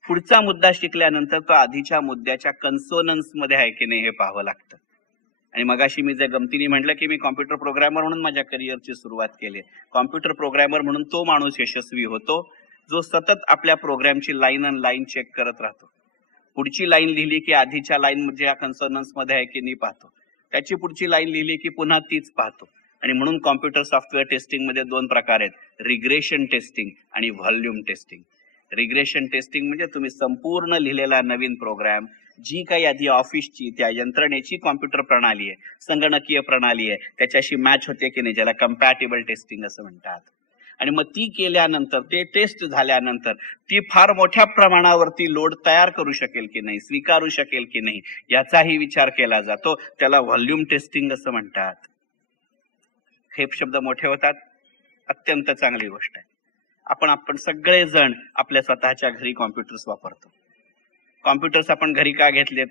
पुढचा मुद्दा शिकल्यानंतर तो आधीच्या मुद्द्याच्या कन्सोनन्स मध्ये आहे की नाही हे पाहावं लागतं. आणि मगाशी मी जे गमतीने म्हटलं की मी कॉम्प्युटर प्रोग्रॅमर म्हणून माझ्या करिअरची सुरुवात केली. कॉम्प्युटर प्रोग्रॅमर म्हणून तो माणूस यशस्वी होतो जो सतत आपल्या प्रोग्रामची लाईन अन लाईन चेक करत राहतो. पुढची लाईन लिहिली की आधीच्या लाईन म्हणजे या कन्सोनन्स मध्ये आहे की नाही पाहतो, त्याची पुढची लाईन लिहिली की पुन्हा तीच पाहतो. आणि म्हणून कॉम्प्युटर सॉफ्टवेअर टेस्टिंग मध्ये 2 प्रकार आहेत, रिग्रेशन टेस्टिंग आणि व्हॉल्यूम टेस्टिंग. रिग्रेशन टेस्टिंग म्हणजे तुम्ही संपूर्ण लिहिलेला नवीन प्रोग्राम, जी काही आधी ऑफिसची त्या यंत्रणेची कॉम्प्युटर प्रणाली आहे, संगणकीय प्रणाली आहे, त्याच्याशी मॅच होते की नाही, ज्याला कम्पॅटिबल टेस्टिंग असं म्हणतात. आणि मग ती केल्यानंतर, ते टेस्ट झाल्यानंतर ती फार मोठ्या प्रमाणावरती लोड तयार करू शकेल की नाही, स्वीकारू शकेल की नाही, याचाही विचार केला जातो. त्याला व्हॉल्यूम टेस्टिंग असं म्हणतात. हे शब्द मोठे होतात, अत्यंत चांगली गोष्ट आहे. आपण सगळेजण आपल्या स्वतःच्या घरी कॉम्प्युटर्स वापरतो. कॉम्प्युटर्स आपण घरी का घेतलेत?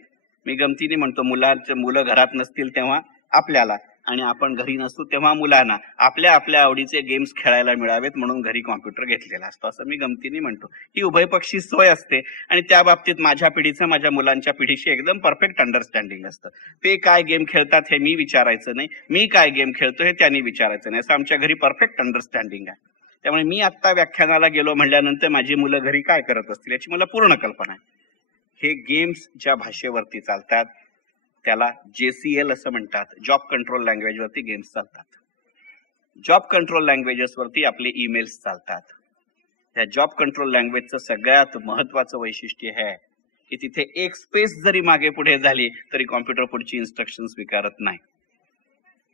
मी गमतीने म्हणतो, मुलं घरात नसतील तेव्हा आपल्याला, आणि आपण घरी नसतो तेव्हा मुलांना आपल्या आपल्या आवडीचे गेम्स खेळायला मिळावेत म्हणून घरी कॉम्प्युटर घेतलेला असतो, असं मी गमतीने म्हणतो. ही उभयपक्षी सोय असते आणि त्या बाबतीत माझ्या पिढीचं माझ्या मुलांच्या पिढीशी एकदम परफेक्ट अंडरस्टँडिंग असतं. ते काय गेम खेळतात हे मी विचारायचं नाही, मी काय गेम खेळतो हे त्यांनी विचारायचं नाही, असं आमच्या घरी परफेक्ट अंडरस्टँडिंग आहे. त्यामुळे मी आत्ता व्याख्यानाला गेलो म्हणल्यानंतर माझी मुलं घरी काय करत असतील याची मला पूर्ण कल्पना आहे. हे गेम्स ज्या भाषेवरती चालतात त्याला JCL असं म्हणतात, जॉब कंट्रोल लँग्वेज वरती गेम्स चालतात. जॉब कंट्रोल लँग्वेजेस वरती आपले ईमेल्स चालतात. या जॉब कंट्रोल लँग्वेजचं सगळ्यात महत्वाचं वैशिष्ट्य हे आहे की तिथे एक स्पेस जरी मागे पुढे झाली तरी कॉम्प्युटर पुढची इन्स्ट्रक्शन स्वीकारत नाही.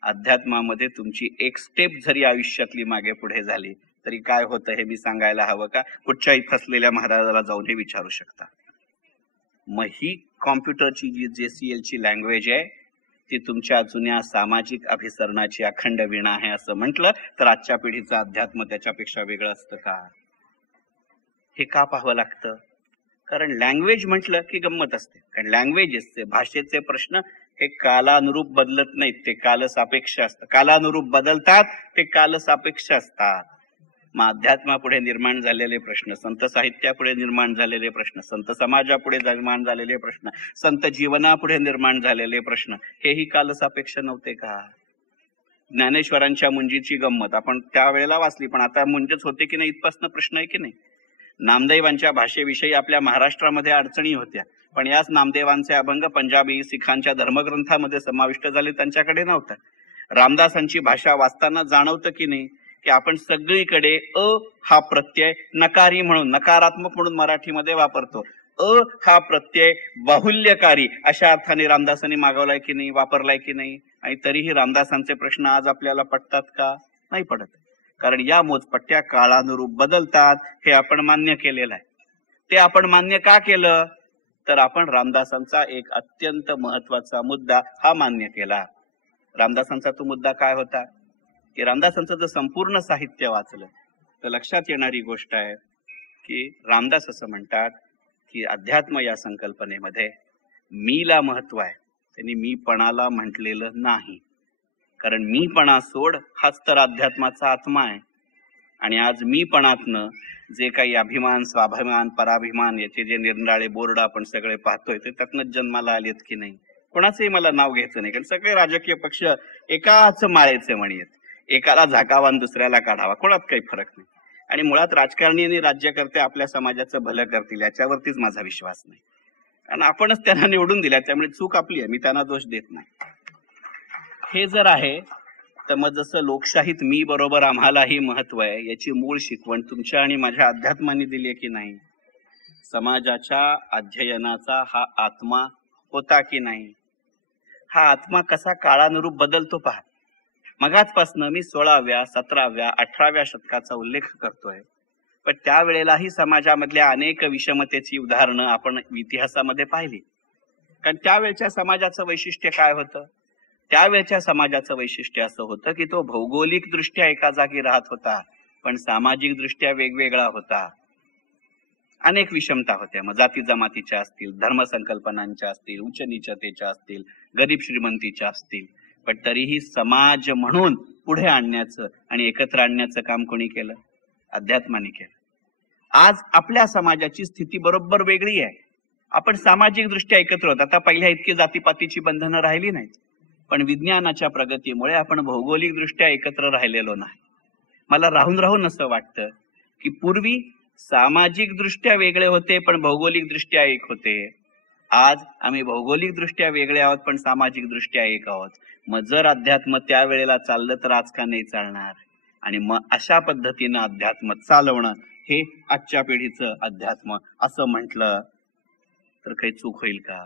अध्यात्मामध्ये तुमची एक स्टेप जरी आयुष्यातली मागे पुढे झाली तरी काय होतं हे मी सांगायला हवं का? कुठच्याही फसलेल्या महाराजाला जाऊन हे विचारू शकता. मग ही कॉम्प्युटरची जी JCL ची लँग्वेज आहे ती तुमच्या जुन्या सामाजिक अभिसरणाची अखंड वीणा आहे असं म्हटलं तर आजच्या पिढीचं अध्यात्म त्याच्यापेक्षा वेगळं असतं का? हे का पाहावं लागतं? कारण लँग्वेज म्हटलं की गंमत असते. कारण लँग्वेजेसचे भाषेचे प्रश्न हे कालानुरूप बदलत नाहीत, ते कालसापेक्ष असतात. कालानुरूप बदलतात, ते कालसापेक्ष असतात. मग अध्यात्मापुढे निर्माण झालेले प्रश्न, संत साहित्यापुढे निर्माण झालेले प्रश्न, संत समाजापुढे निर्माण झालेले प्रश्न, संत जीवनापुढे निर्माण झालेले प्रश्न, हेही कालसापेक्ष नव्हते का? ज्ञानेश्वरांच्या मुंजीची गंमत आपण त्यावेळेला वाचली, पण आता मुंजच होते की नाही इथपासून प्रश्न आहे की नाही. नामदेवांच्या भाषेविषयी आपल्या महाराष्ट्रामध्ये अडचणी होत्या, पण याच नामदेवांचे अभंग पंजाबी सिखांच्या धर्मग्रंथामध्ये समाविष्ट झाले, त्यांच्याकडे नव्हता. रामदासांची भाषा वाचताना जाणवतं की नाही की आपण सगळीकडे अ हा प्रत्यय नकारी म्हणून, नकारात्मक म्हणून मराठीमध्ये वापरतो. अ हा प्रत्यय बाहुल्यकारी अशा अर्थाने रामदासांनी मागवलाय की नाही, वापरलाय की नाही. आणि तरीही रामदासांचे प्रश्न आज आपल्याला पडतात का? नाही पडत. कारण या मोजपट्ट्या काळानुरूप बदलतात, हे आपण मान्य केलेलं आहे. ते आपण मान्य का केलं? तर आपण रामदासांचा एक अत्यंत महत्वाचा मुद्दा हा मान्य केला. रामदासांचा तो मुद्दा काय होता की रामदासांचं जर संपूर्ण साहित्य वाचलं तर लक्षात येणारी गोष्ट आहे की रामदास असं म्हणतात की अध्यात्म या संकल्पनेमध्ये मीला महत्व आहे. त्यांनी मीपणाला म्हटलेलं नाही, कारण मीपणा सोड हाच तर अध्यात्माचा आत्मा आहे. आणि आज मीपणातनं जे काही अभिमान, स्वाभिमान, पराभिमान याचे जे निरनिराळे बोर्ड आपण सगळे पाहतोय ते त्यातनं जन्माला आलेत की नाही. कोणाचंही मला नाव घ्यायचं नाही, कारण सगळे राजकीय पक्ष एकाच माळेचे मणी आहेत. एकाला झाकावा आणि दुसऱ्याला काढावा, कोणात काही फरक नाही. आणि मुळात राजकारणी आणि राज्यकर्ते आपल्या समाजाचं भलं करतील याच्यावरतीच माझा विश्वास नाही. कारण आपणच त्यांना निवडून दिल्या, त्यामुळे चूक आपली आहे, मी त्यांना दोष देत नाही. हे जर आहे तर मग जसं लोकशाहीत मी बरोबर आम्हालाही महत्व आहे याची मूळ शिकवण तुमच्या आणि माझ्या अध्यात्माने दिली आहे की नाही. समाजाच्या अध्ययनाचा हा आत्मा होता की नाही. हा आत्मा कसा काळानुरूप बदलतो पहा. मगाचपासनं मी 16व्या 17व्या 18व्या शतकाचा उल्लेख करतोय, पण त्यावेळेलाही समाजामधल्या अनेक विषमतेची उदाहरणं आपण इतिहासामध्ये पाहिली. कारण त्यावेळच्या समाजाचं वैशिष्ट्य काय होतं? त्यावेळच्या समाजाचं वैशिष्ट्य असं होतं की तो भौगोलिक दृष्ट्या एका जागी राहत होता, पण सामाजिक दृष्ट्या वेगवेगळा होता. अनेक विषमता होत्या, मग जाती जमातीच्या असतील, धर्मसंकल्पनांच्या असतील, उच्च नीचतेच्या असतील, गरीब श्रीमंतीच्या असतील, पण तरीही समाज म्हणून पुढे आणण्याचं आणि एकत्र आणण्याचं काम कोणी केलं? अध्यात्माने केलं. आज आपल्या समाजाची स्थिती बरोबर वेगळी आहे. आपण सामाजिक दृष्ट्या एकत्र होत. आता पहिल्या इतकी जातीपातीची बंधनं राहिली नाहीत, पण विज्ञानाच्या प्रगतीमुळे आपण भौगोलिक दृष्ट्या एकत्र राहिलेलो नाही. मला राहून राहून असं वाटतं की पूर्वी सामाजिक दृष्ट्या वेगळे होते पण भौगोलिक दृष्ट्या एक होते. आज आम्ही भौगोलिक दृष्ट्या वेगळे आहोत पण सामाजिक दृष्ट्या एक आहोत. मग जर अध्यात्म त्यावेळेला चाललं तर आज का नाही चालणार? आणि मग अशा पद्धतीनं अध्यात्म चालवणं हे आजच्या पिढीचं अध्यात्म असं म्हटलं तर काही चूक होईल का?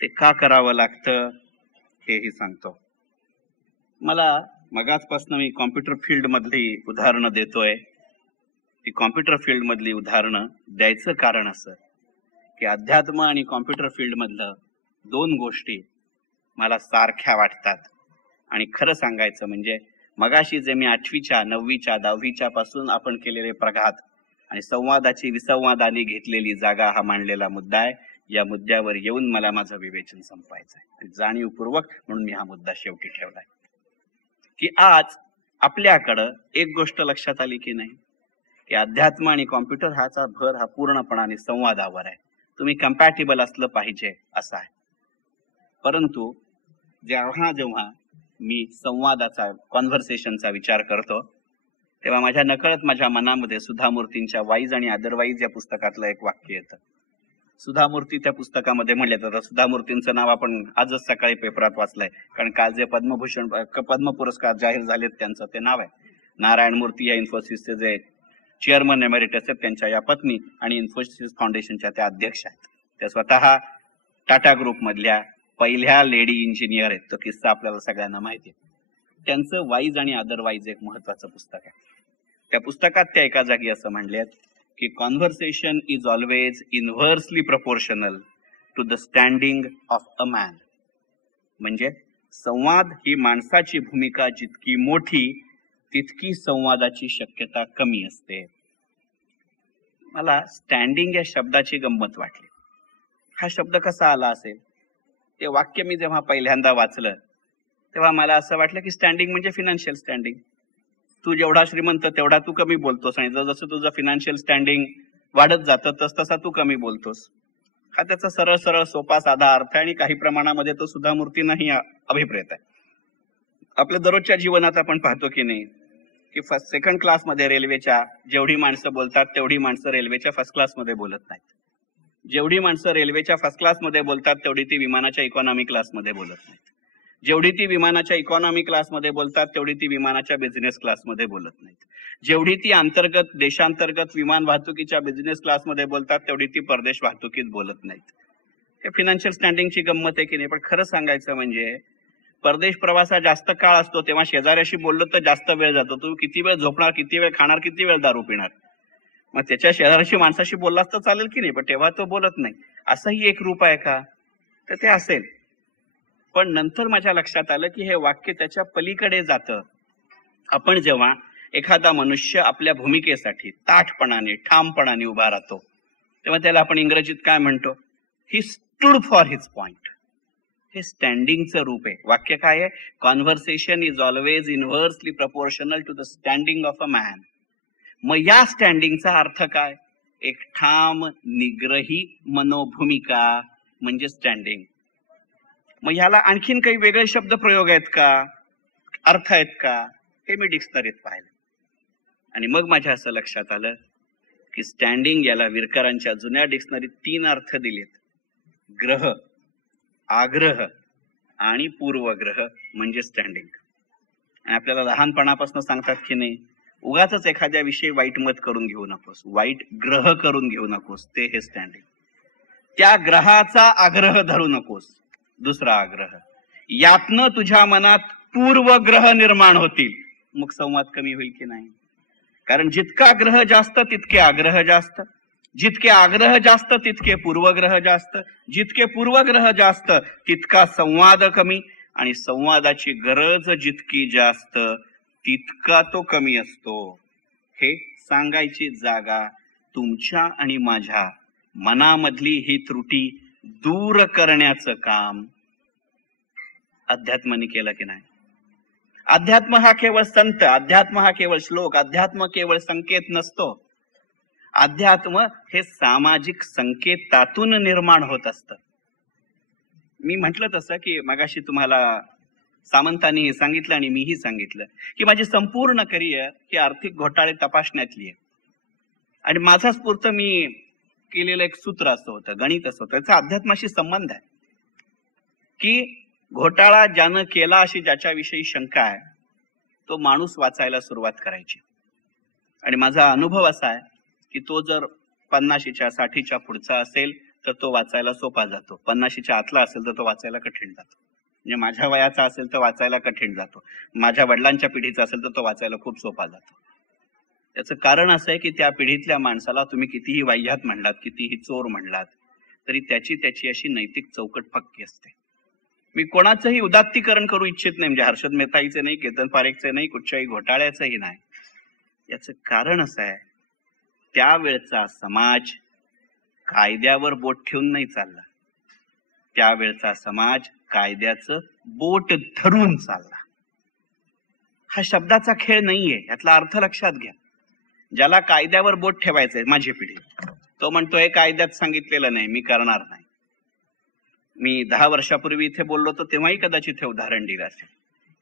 ते का करावं लागतं हेही सांगतो. मला मगाचपासून मी कॉम्प्युटर फील्ड मधली उदाहरणं देतोय. ती कॉम्प्युटर फील्ड मधली उदाहरणं द्यायचं कारण असं की अध्यात्म आणि कॉम्प्युटर फील्ड मधलं दोन गोष्टी मला सारख्या वाटतात. आणि खरं सांगायचं म्हणजे मगाशी जे मी 8वीच्या 9वीच्या 10वीच्या पासून आपण केलेले प्रघात आणि संवादाची विसंवादाने घेतलेली जागा हा मांडलेला मुद्दा आहे. या मुद्द्यावर येऊन मला माझं विवेचन संपवायचं आहे. जाणीवपूर्वक म्हणून मी हा मुद्दा शेवटी ठेवलाय की आज आपल्याकडं एक गोष्ट लक्षात आली की नाही की अध्यात्म आणि कॉम्प्युटर ह्याचा भर हा पूर्णपणाने संवादावर आहे. तुम्ही कम्पॅटिबल असलं पाहिजे असं आहे. परंतु जेव्हा जेव्हा मी संवादाचा कॉन्व्हर्सेशनचा विचार करतो तेव्हा माझ्या नकळत माझ्या मनामध्ये सुधा मूर्तींच्या वाईज आणि अदरवाईज या पुस्तकातलं एक वाक्य येतं. सुधा मूर्ती त्या पुस्तकामध्ये म्हणले जातात. सुधा मूर्तींचं नाव आपण आजच सकाळी पेपरात वाचलंय, कारण काल जे पद्मभूषण पद्म पुरस्कार जाहीर झालेत त्यांचं ते नाव आहे. नारायण मूर्ती या इन्फोसिसचे जे चेअरमन एमेरिटस आहेत त्यांच्या या पत्नी आणि इन्फोसिस फाउंडेशनच्या त्या अध्यक्ष आहेत. त्या स्वतः टाटा ग्रुप मधल्या पहिल्या लेडी इंजिनियर आहेत. तो किस्सा आपल्याला सगळ्यांना माहिती आहे. त्यांचं वाईज आणि अदरवाईज एक महत्वाचं पुस्तक आहे. त्या पुस्तकात त्या एका जागी असं म्हणलेत की conversation is always inversely proportional to the standing of a man. म्हणजे संवाद ही माणसाची भूमिका जितकी मोठी तितकी संवादाची शक्यता कमी असते. मला स्टँडिंग या शब्दाची गंमत वाटली. हा शब्द कसा आला असेल? ते वाक्य मी जेव्हा पहिल्यांदा वाचलं तेव्हा मला असं वाटलं की स्टँडिंग म्हणजे फिनान्शियल स्टँडिंग. तू जेवढा श्रीमंत तेवढा तू कमी बोलतोस, आणि जसं तुझं फिनान्शियल स्टँडिंग वाढत जातं तसा तू कमी बोलतोस. हा त्याचा सरळ सरळ सोपा साधा अर्थ आहे, आणि काही प्रमाणामध्ये तो सुद्धा मूर्तींनाही अभिप्रेत आहे. आपल्या दररोजच्या जीवनात आपण पाहतो की नाही की सेकंड क्लासमध्ये रेल्वेच्या जेवढी माणसं बोलतात तेवढी माणसं रेल्वेच्या फर्स्ट क्लासमध्ये बोलत नाहीत. जेवढी माणसं रेल्वेच्या फर्स्ट क्लासमध्ये बोलतात तेवढी ती विमानाच्या इकॉनॉमी क्लासमध्ये बोलत नाहीत. जेवढी ती विमानाच्या इकॉनॉमी क्लासमध्ये बोलतात तेवढी ती विमानाच्या बिझनेस क्लासमध्ये बोलत नाहीत. जेवढी ती अंतर्गत देशांतर्गत विमान वाहतुकीच्या बिझनेस क्लासमध्ये बोलतात तेवढी ती परदेश वाहतुकीत बोलत नाहीत. हे फिनान्शियल स्टँडिंगची गंमत आहे की नाही? पण खरं सांगायचं म्हणजे परदेश प्रवासात जास्त काळ असतो तेव्हा शेजाऱ्याशी बोललो तर जास्त वेळ जातो. तू किती वेळ झोपणार, किती वेळ खाणार, किती वेळ दारू पिणार? मग त्याच्या शेजाऱ्याशी माणसाशी बोललास तर चालेल की नाही, पण तेव्हा तो बोलत नाही. असंही एक रूप आहे का? तर ते असेल. पण नंतर माझ्या लक्षात आलं की हे वाक्य त्याच्या पलीकडे जातं. आपण जेव्हा एखादा मनुष्य आपल्या भूमिकेसाठी ताठपणाने ठामपणाने उभा राहतो तेव्हा त्याला आपण इंग्रजीत काय म्हणतो? He stood for his point. हे स्टँडिंगचं रूप आहे. वाक्य काय आहे? Conversation is always inversely proportional to the standing of a man. मग या स्टँडिंगचा अर्थ काय? एक ठाम निग्रही मनोभूमिका म्हणजे स्टँडिंग. मग ह्याला आणखीन काही वेगळे शब्द प्रयोग आहेत का, अर्थ आहेत का? हे मी डिक्शनरीत पाहिलं आणि मग माझ्या असं लक्षात आलं की स्टँडिंग याला विरकरांच्या जुन्या डिक्शनरीत 3 अर्थ दिलेत. ग्रह, आग्रह आणि पूर्वग्रह म्हणजे स्टँडिंग. आपल्याला लहानपणापासून सांगतात की नाही, उगाच एखाद्या विषयी वाईट मत करून घेऊ नकोस, वाईट ग्रह करून घेऊ नकोस. ते हे स्टँडिंग. त्या ग्रहाचा आग्रह धरू नकोस. दुसरा आग्रह, यातनं तुझ्या मनात पूर्वग्रह निर्माण होतील. मग संवाद कमी होईल की नाही? कारण जितका ग्रह जास्त तितके आग्रह जास्त, जितके आग्रह जास्त तितके पूर्वग्रह जास्त, जितके पूर्वग्रह जास्त तितका संवाद कमी, आणि संवादाची गरज जितकी जास्त तितका तो कमी असतो. हे सांगायची जागा तुमच्या आणि माझ्या मनामधली ही त्रुटी दूर करण्याचं काम अध्यात्माने केलं की नाही? अध्यात्म हा केवळ संत, अध्यात्म हा केवळ श्लोक, अध्यात्म केवळ संकेत नसतो. अध्यात्म हे सामाजिक संकेतातून निर्माण होत असतं. मी म्हटलं तसं की मगाशी तुम्हाला सामंतांनी सांगितलं आणि मीही सांगितलं की माझी संपूर्ण करिअर ही आर्थिक घोटाळे तपासण्यातली आहे. आणि माझा स्फूर्त मी केलेलं एक सूत्र असं होतं, गणित असं होतं, त्याचा अध्यात्माशी संबंध आहे की घोटाळा ज्यानं केला अशी ज्याच्याविषयी शंका आहे तो माणूस वाचायला सुरुवात करायची. आणि माझा अनुभव असा आहे की तो जर 50च्या 60च्या पुढचा असेल तर तो वाचायला सोपा जातो, 50च्या आतला असेल तर तो वाचायला कठीण जातो. म्हणजे माझ्या वयाचा असेल तर वाचायला कठीण जातो, माझ्या वडिलांच्या पिढीचा असेल तर तो वाचायला खूप सोपा जातो. त्याचं कारण असं आहे की त्या पिढीतल्या माणसाला तुम्ही कितीही वाह्यात म्हणलात, कितीही चोर म्हणलात, तरी त्याची अशी नैतिक चौकट पक्की असते. मी कोणाचंही उदात्तीकरण करू इच्छित नाही, म्हणजे हर्षद मेहताईचे नाही, केतन पारेखचे नाही, कुठच्याही घोटाळ्याचंही नाही. याचं कारण असं आहे, त्यावेळचा समाज कायद्यावर बोट ठेवून नाही चालला, त्यावेळचा समाज कायद्याचं बोट धरून चालला. हा शब्दाचा खेळ नाहीये, यातला अर्थ लक्षात घ्या. ज्याला कायद्यावर बोट ठेवायचंय, माझी पिढी, तो म्हणतोय कायद्यात सांगितलेलं नाही, मी करणार नाही. मी 10 वर्षापूर्वी इथे बोललो तर तेव्हाही कदाचित हे उदाहरण दिलं असेल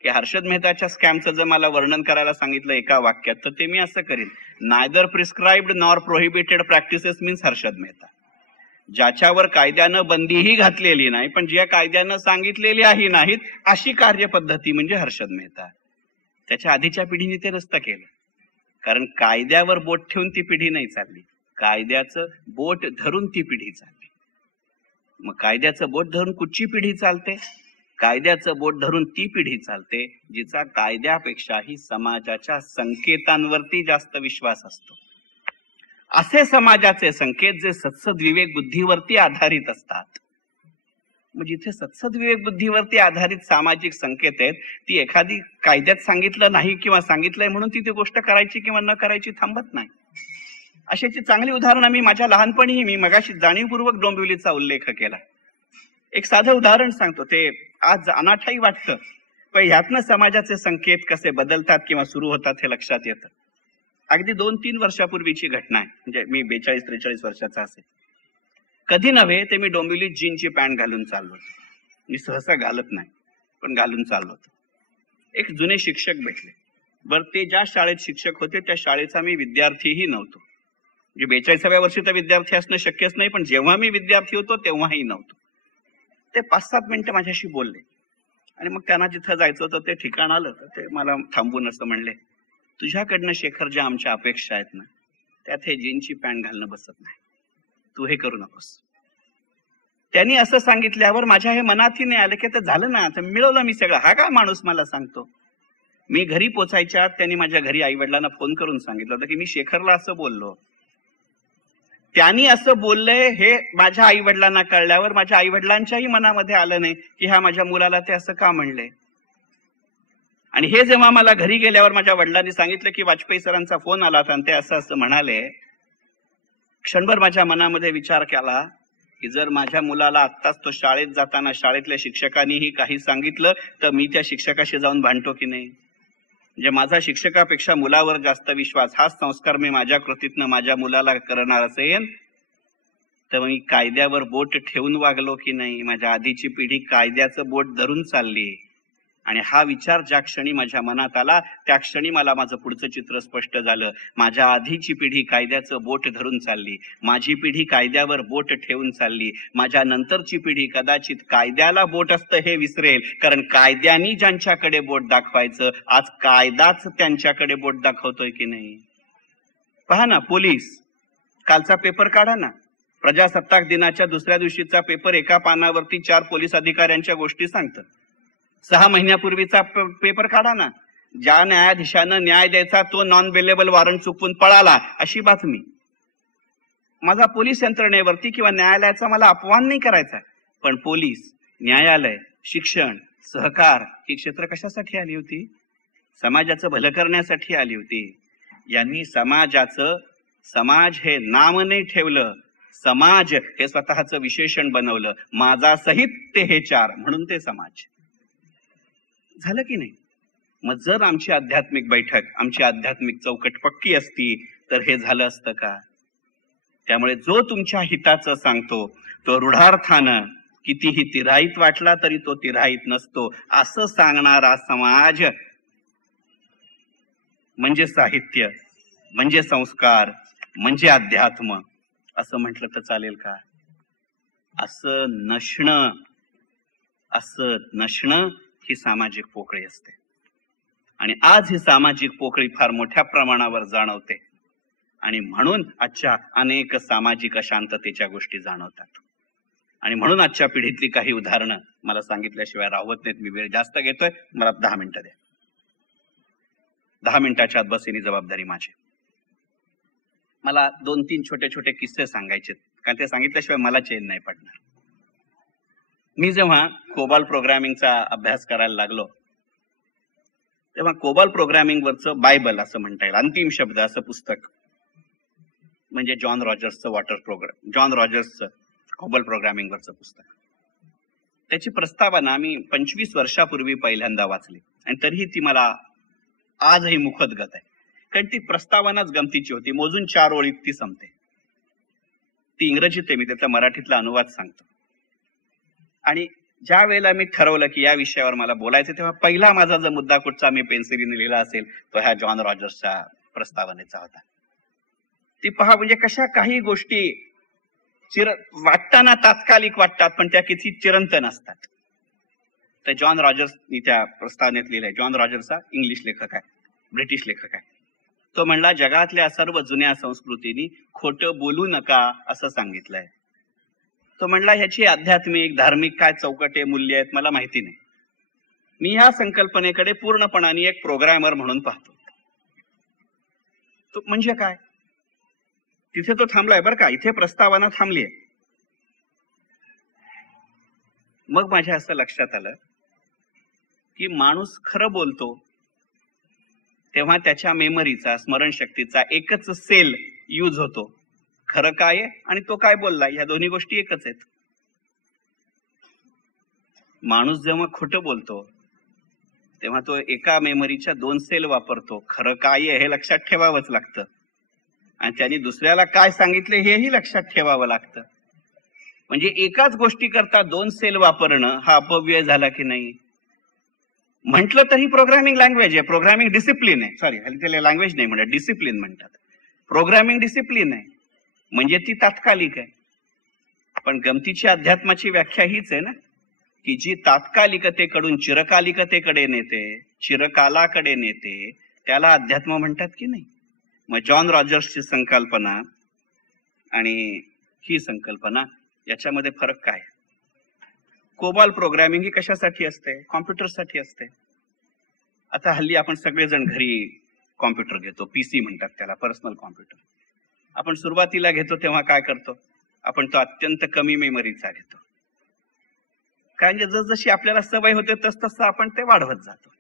की हर्षद मेहताच्या स्कॅमचं जर मला वर्णन करायला सांगितलं एका वाक्यात तर ते मी असं करीन, neither prescribed nor prohibited practices means Harshad Mehta. ज्याच्यावर कायद्यानं बंदीही घातलेली नाही पण ज्या कायद्यानं सांगितलेल्याही नाहीत अशी कार्यपद्धती म्हणजे हर्षद मेहता. त्याच्या आधीच्या पिढीने ते नसतं केलं, कारण कायद्यावर बोट ठेवून ती पिढी नाही चालली, कायद्याचं बोट धरून ती पिढी चालली. मग कायद्याचं बोट धरून कुठची पिढी चालते? कायद्याचं बोट धरून ती पिढी चालते जिचा कायद्यापेक्षाही समाजाच्या संकेतांवरती जास्त विश्वास असतो. असे समाजाचे संकेत जे सत्सद्विवेक बुद्धीवरती आधारित असतात. मग जिथे सत्सद्विवेक बुद्धीवरती आधारित सामाजिक संकेत आहेत, ती एखादी कायद्यात सांगितलं नाही किंवा सांगितलंय म्हणून ती गोष्ट करायची किंवा न करायची थांबत नाही. अशाची चांगली उदाहरणं मी माझ्या लहानपणीही, मी मगाशी जाणीवपूर्वक डोंबिवलीचा उल्लेख केला. एक साधं उदाहरण सांगतो, ते आज अनाठाही वाटतं, पण ह्यातनं समाजाचे संकेत कसे बदलतात किंवा सुरू होतात हे लक्षात येतं. अगदी 2-3 वर्षापूर्वीची घटना आहे. म्हणजे मी 42-43 वर्षाचा असेल. कधी नव्हे ते मी डोंबिवलीत जीनची पॅन्ट घालून चाललो होतो. मी सहसा घालत नाही, पण घालून चाललो होतो. एक जुने शिक्षक भेटले. बरं, ते ज्या शाळेत शिक्षक होते त्या शाळेचा मी विद्यार्थीही नव्हतो. म्हणजे 42व्या वर्षी तर विद्यार्थी असणं शक्यच नाही, पण जेव्हा मी विद्यार्थी होतो तेव्हाही नव्हतो. ते 5-7 मिनिटं माझ्याशी बोलले आणि मग त्यांना जिथं जायचं होतं ते ठिकाण आलं तर ते मला थांबून असं म्हणले, तुझ्याकडनं शेखर ज्या आमच्या अपेक्षा आहेत ना, त्यात हे जीनची पॅन्ट घालणं बसत नाही, तू हे करू नकोस. त्यांनी असं सांगितल्यावर माझ्या हे मनातही नाही आलं की आता झालं ना, आता मिळवलं मी सगळं. हा काय माणूस मला सांगतो. मी घरी पोचायच्या त्यांनी माझ्या घरी आई वडिलांना फोन करून सांगितलं होतं की मी शेखरला असं बोललो. त्यांनी असं बोललंय हे माझ्या आई वडिलांना कळल्यावर माझ्या आई वडिलांच्याही मनामध्ये आलं नाही की ह्या माझ्या मुलाला ते असं का म्हणले. आणि हे जेव्हा मला घरी गेल्यावर माझ्या वडिलांनी सांगितलं की वाजपेयी सरांचा फोन आला होता आणि ते असं असं म्हणाले, क्षणभर माझ्या मनामध्ये विचार केला की जर माझ्या मुलाला आत्ताच तो शाळेत जाताना शाळेतल्या शिक्षकांनीही काही सांगितलं तर मी त्या शिक्षकाशी जाऊन भांडतो की नाही. म्हणजे माझा शिक्षकापेक्षा मुलावर जास्त विश्वास, हा संस्कार मी माझ्या कृतीतनं माझ्या मुलाला करणार असेल तर मी कायद्यावर बोट ठेवून वागलो की नाही. माझ्या आधीची पिढी कायद्याचं बोट धरून चालली आणि हा विचार ज्या क्षणी माझ्या मनात आला त्या क्षणी मला माझं पुढचं चित्र स्पष्ट झालं. माझ्या आधीची पिढी कायद्याचं बोट धरून चालली, माझी पिढी कायद्यावर बोट ठेवून चालली. माझ्या नंतरची पिढी कदाचित कायद्याला बोट असतं हे विसरेल, कारण कायद्यानी ज्यांच्याकडे बोट दाखवायचं आज कायदाच त्यांच्याकडे बोट दाखवतोय की नाही. पहा ना, पोलीस, कालचा पेपर काढा ना, प्रजासत्ताक दिनाच्या दुसऱ्या दिवशीचा पेपर, एका पानावरती 4 पोलीस अधिकाऱ्यांच्या गोष्टी सांगतं. 6 महिन्यापूर्वीचा पेपर काढा ना, ज्या न्यायाधीशानं न्याय द्यायचा तो नॉन बेलेबल वॉरंट चुकवून पळाला अशी बातमी. माझा पोलीस यंत्रणेवरती किंवा न्यायालयाचा मला अपमान नाही करायचा, पण पोलीस, न्यायालय, शिक्षण, सहकार ही क्षेत्र कशासाठी आली होती? समाजाचं भलं करण्यासाठी आली होती. यांनी समाज हे नाम नाही ठेवलं, समाज हे स्वतःचं विशेषण बनवलं. माझा सहित ते हे 4 म्हणून ते समाज झालं की नाही. मग जर आमची आध्यात्मिक बैठक, आमची आध्यात्मिक चौकट पक्की असती तर हे झालं असतं का? त्यामुळे जो तुमच्या हिताचं सांगतो तो रूढार्थानं कितीही तिराईत वाटला तरी तो तिराईत नसतो असं सांगणारा समाज म्हणजे साहित्य, म्हणजे संस्कार, म्हणजे अध्यात्म असं म्हटलं तर चालेल का? असं नसणं ही सामाजिक पोकळी असते. आणि आज ही सामाजिक पोकळी फार मोठ्या प्रमाणावर जाणवते आणि म्हणून आजच्या अनेक सामाजिक अशांततेच्या गोष्टी जाणवतात. आणि म्हणून आजच्या पिढीतली काही उदाहरणं मला सांगितल्याशिवाय राहत नाहीत. मी वेळ जास्त घेतोय, मला 10 मिनिटं द्या. 10 मिनिटाच्या आत बस, ही जबाबदारी माझी. मला 2-3 छोटे छोटे किस्से सांगायचे, कारण ते सांगितल्याशिवाय मला चैन नाही पडणार. मी जेव्हा कोबाल प्रोग्रामिंगचा अभ्यास करायला लागलो तेव्हा कोबाल प्रोग्रामिंग वरचं बायबल असं म्हणता येईल, अंतिम शब्द असं पुस्तक म्हणजे जॉन रॉजर्सचं कोबाल प्रोग्रामिंग वरचं पुस्तक. त्याची प्रस्तावना मी 25 वर्षापूर्वी पहिल्यांदा वाचली आणि तरीही ती मला आजही मुखोद्गत आहे, कारण ती प्रस्तावनाच गमतीची होती. मोजून 4 ओळीत ती संपते. ती इंग्रजीत आहे, मी त्याचा मराठीतला अनुवाद सांगतो. आणि ज्या वेळेला मी ठरवलं की या विषयावर मला बोलायचं तेव्हा पहिला माझा जो मुद्दा कुठचा मी पेन्सिलीने लिहिला असेल तो ह्या जॉन रॉजर्सच्या प्रस्तावनेचा होता. ती पहा, म्हणजे कशा काही गोष्टी वाटताना तात्कालिक वाटतात पण त्या किती चिरंतन असतात. तर जॉन रॉजर्सनी त्या प्रस्तावनेत लिहिलंय. जॉन रॉजर्स हा इंग्लिश लेखक आहे, ब्रिटिश लेखक आहे. तो म्हणला, जगातल्या सर्व जुन्या संस्कृतींनी खोटं बोलू नका असं सांगितलंय. तो म्हणला, ह्याची आध्यात्मिक धार्मिक काय चौकटे मूल्य आहेत मला माहिती नाही. मी ह्या संकल्पनेकडे पूर्णपणाने एक प्रोग्रॅमर म्हणून पाहतो. तो म्हणजे काय? तिथे तो थांबलाय बरं का, इथे प्रस्तावना थांबलीय. मग माझ्या असं लक्षात आलं की माणूस खरं बोलतो तेव्हा त्याच्या मेमरीचा, स्मरणशक्तीचा एकच सेल यूज होतो. खरं काय आहे आणि तो काय बोलला, या दोन्ही गोष्टी एकच आहेत. माणूस जेव्हा खोटं बोलतो तेव्हा तो एका मेमरीच्या 2 सेल वापरतो. खरं काय आहे हे लक्षात ठेवावंच लागतं आणि त्यांनी दुसऱ्याला काय सांगितले हेही लक्षात ठेवावं लागतं. म्हणजे एकाच गोष्टी करता 2 सेल वापरणं हा अपव्यय झाला की नाही. म्हटलं तरी प्रोग्रामिंग लँग्वेज आहे, प्रोग्रामिंग डिसिप्लिन आहे. सॉरी, त्याला लँग्वेज नाही म्हणतात, डिसिप्लिन म्हणतात. प्रोग्रामिंग डिसिप्लिन आहे म्हणजे ती तात्कालिक आहे. पण गमतीची अध्यात्माची व्याख्या हीच आहे ना, की जी तात्कालिकतेकडून चिरकालिकतेकडे नेते, चिरकालाकडे नेते, त्याला अध्यात्म म्हणतात की नाही. मग जॉन रॉजर्सची संकल्पना आणि ही संकल्पना याच्यामध्ये फरक काय. कोबाल प्रोग्रामिंग ही कशासाठी असते, कॉम्प्युटरसाठी असते. आता हल्ली आपण सगळेजण घरी कॉम्प्युटर घेतो, पीसी म्हणतात त्याला, पर्सनल कॉम्प्युटर. आपण सुरुवातीला घेतो तेव्हा काय करतो, आपण तो अत्यंत कमी मेमरीचा घेतो. काय म्हणजे जसजशी आपल्याला सवय होते तसं आपण ते वाढवत जातो.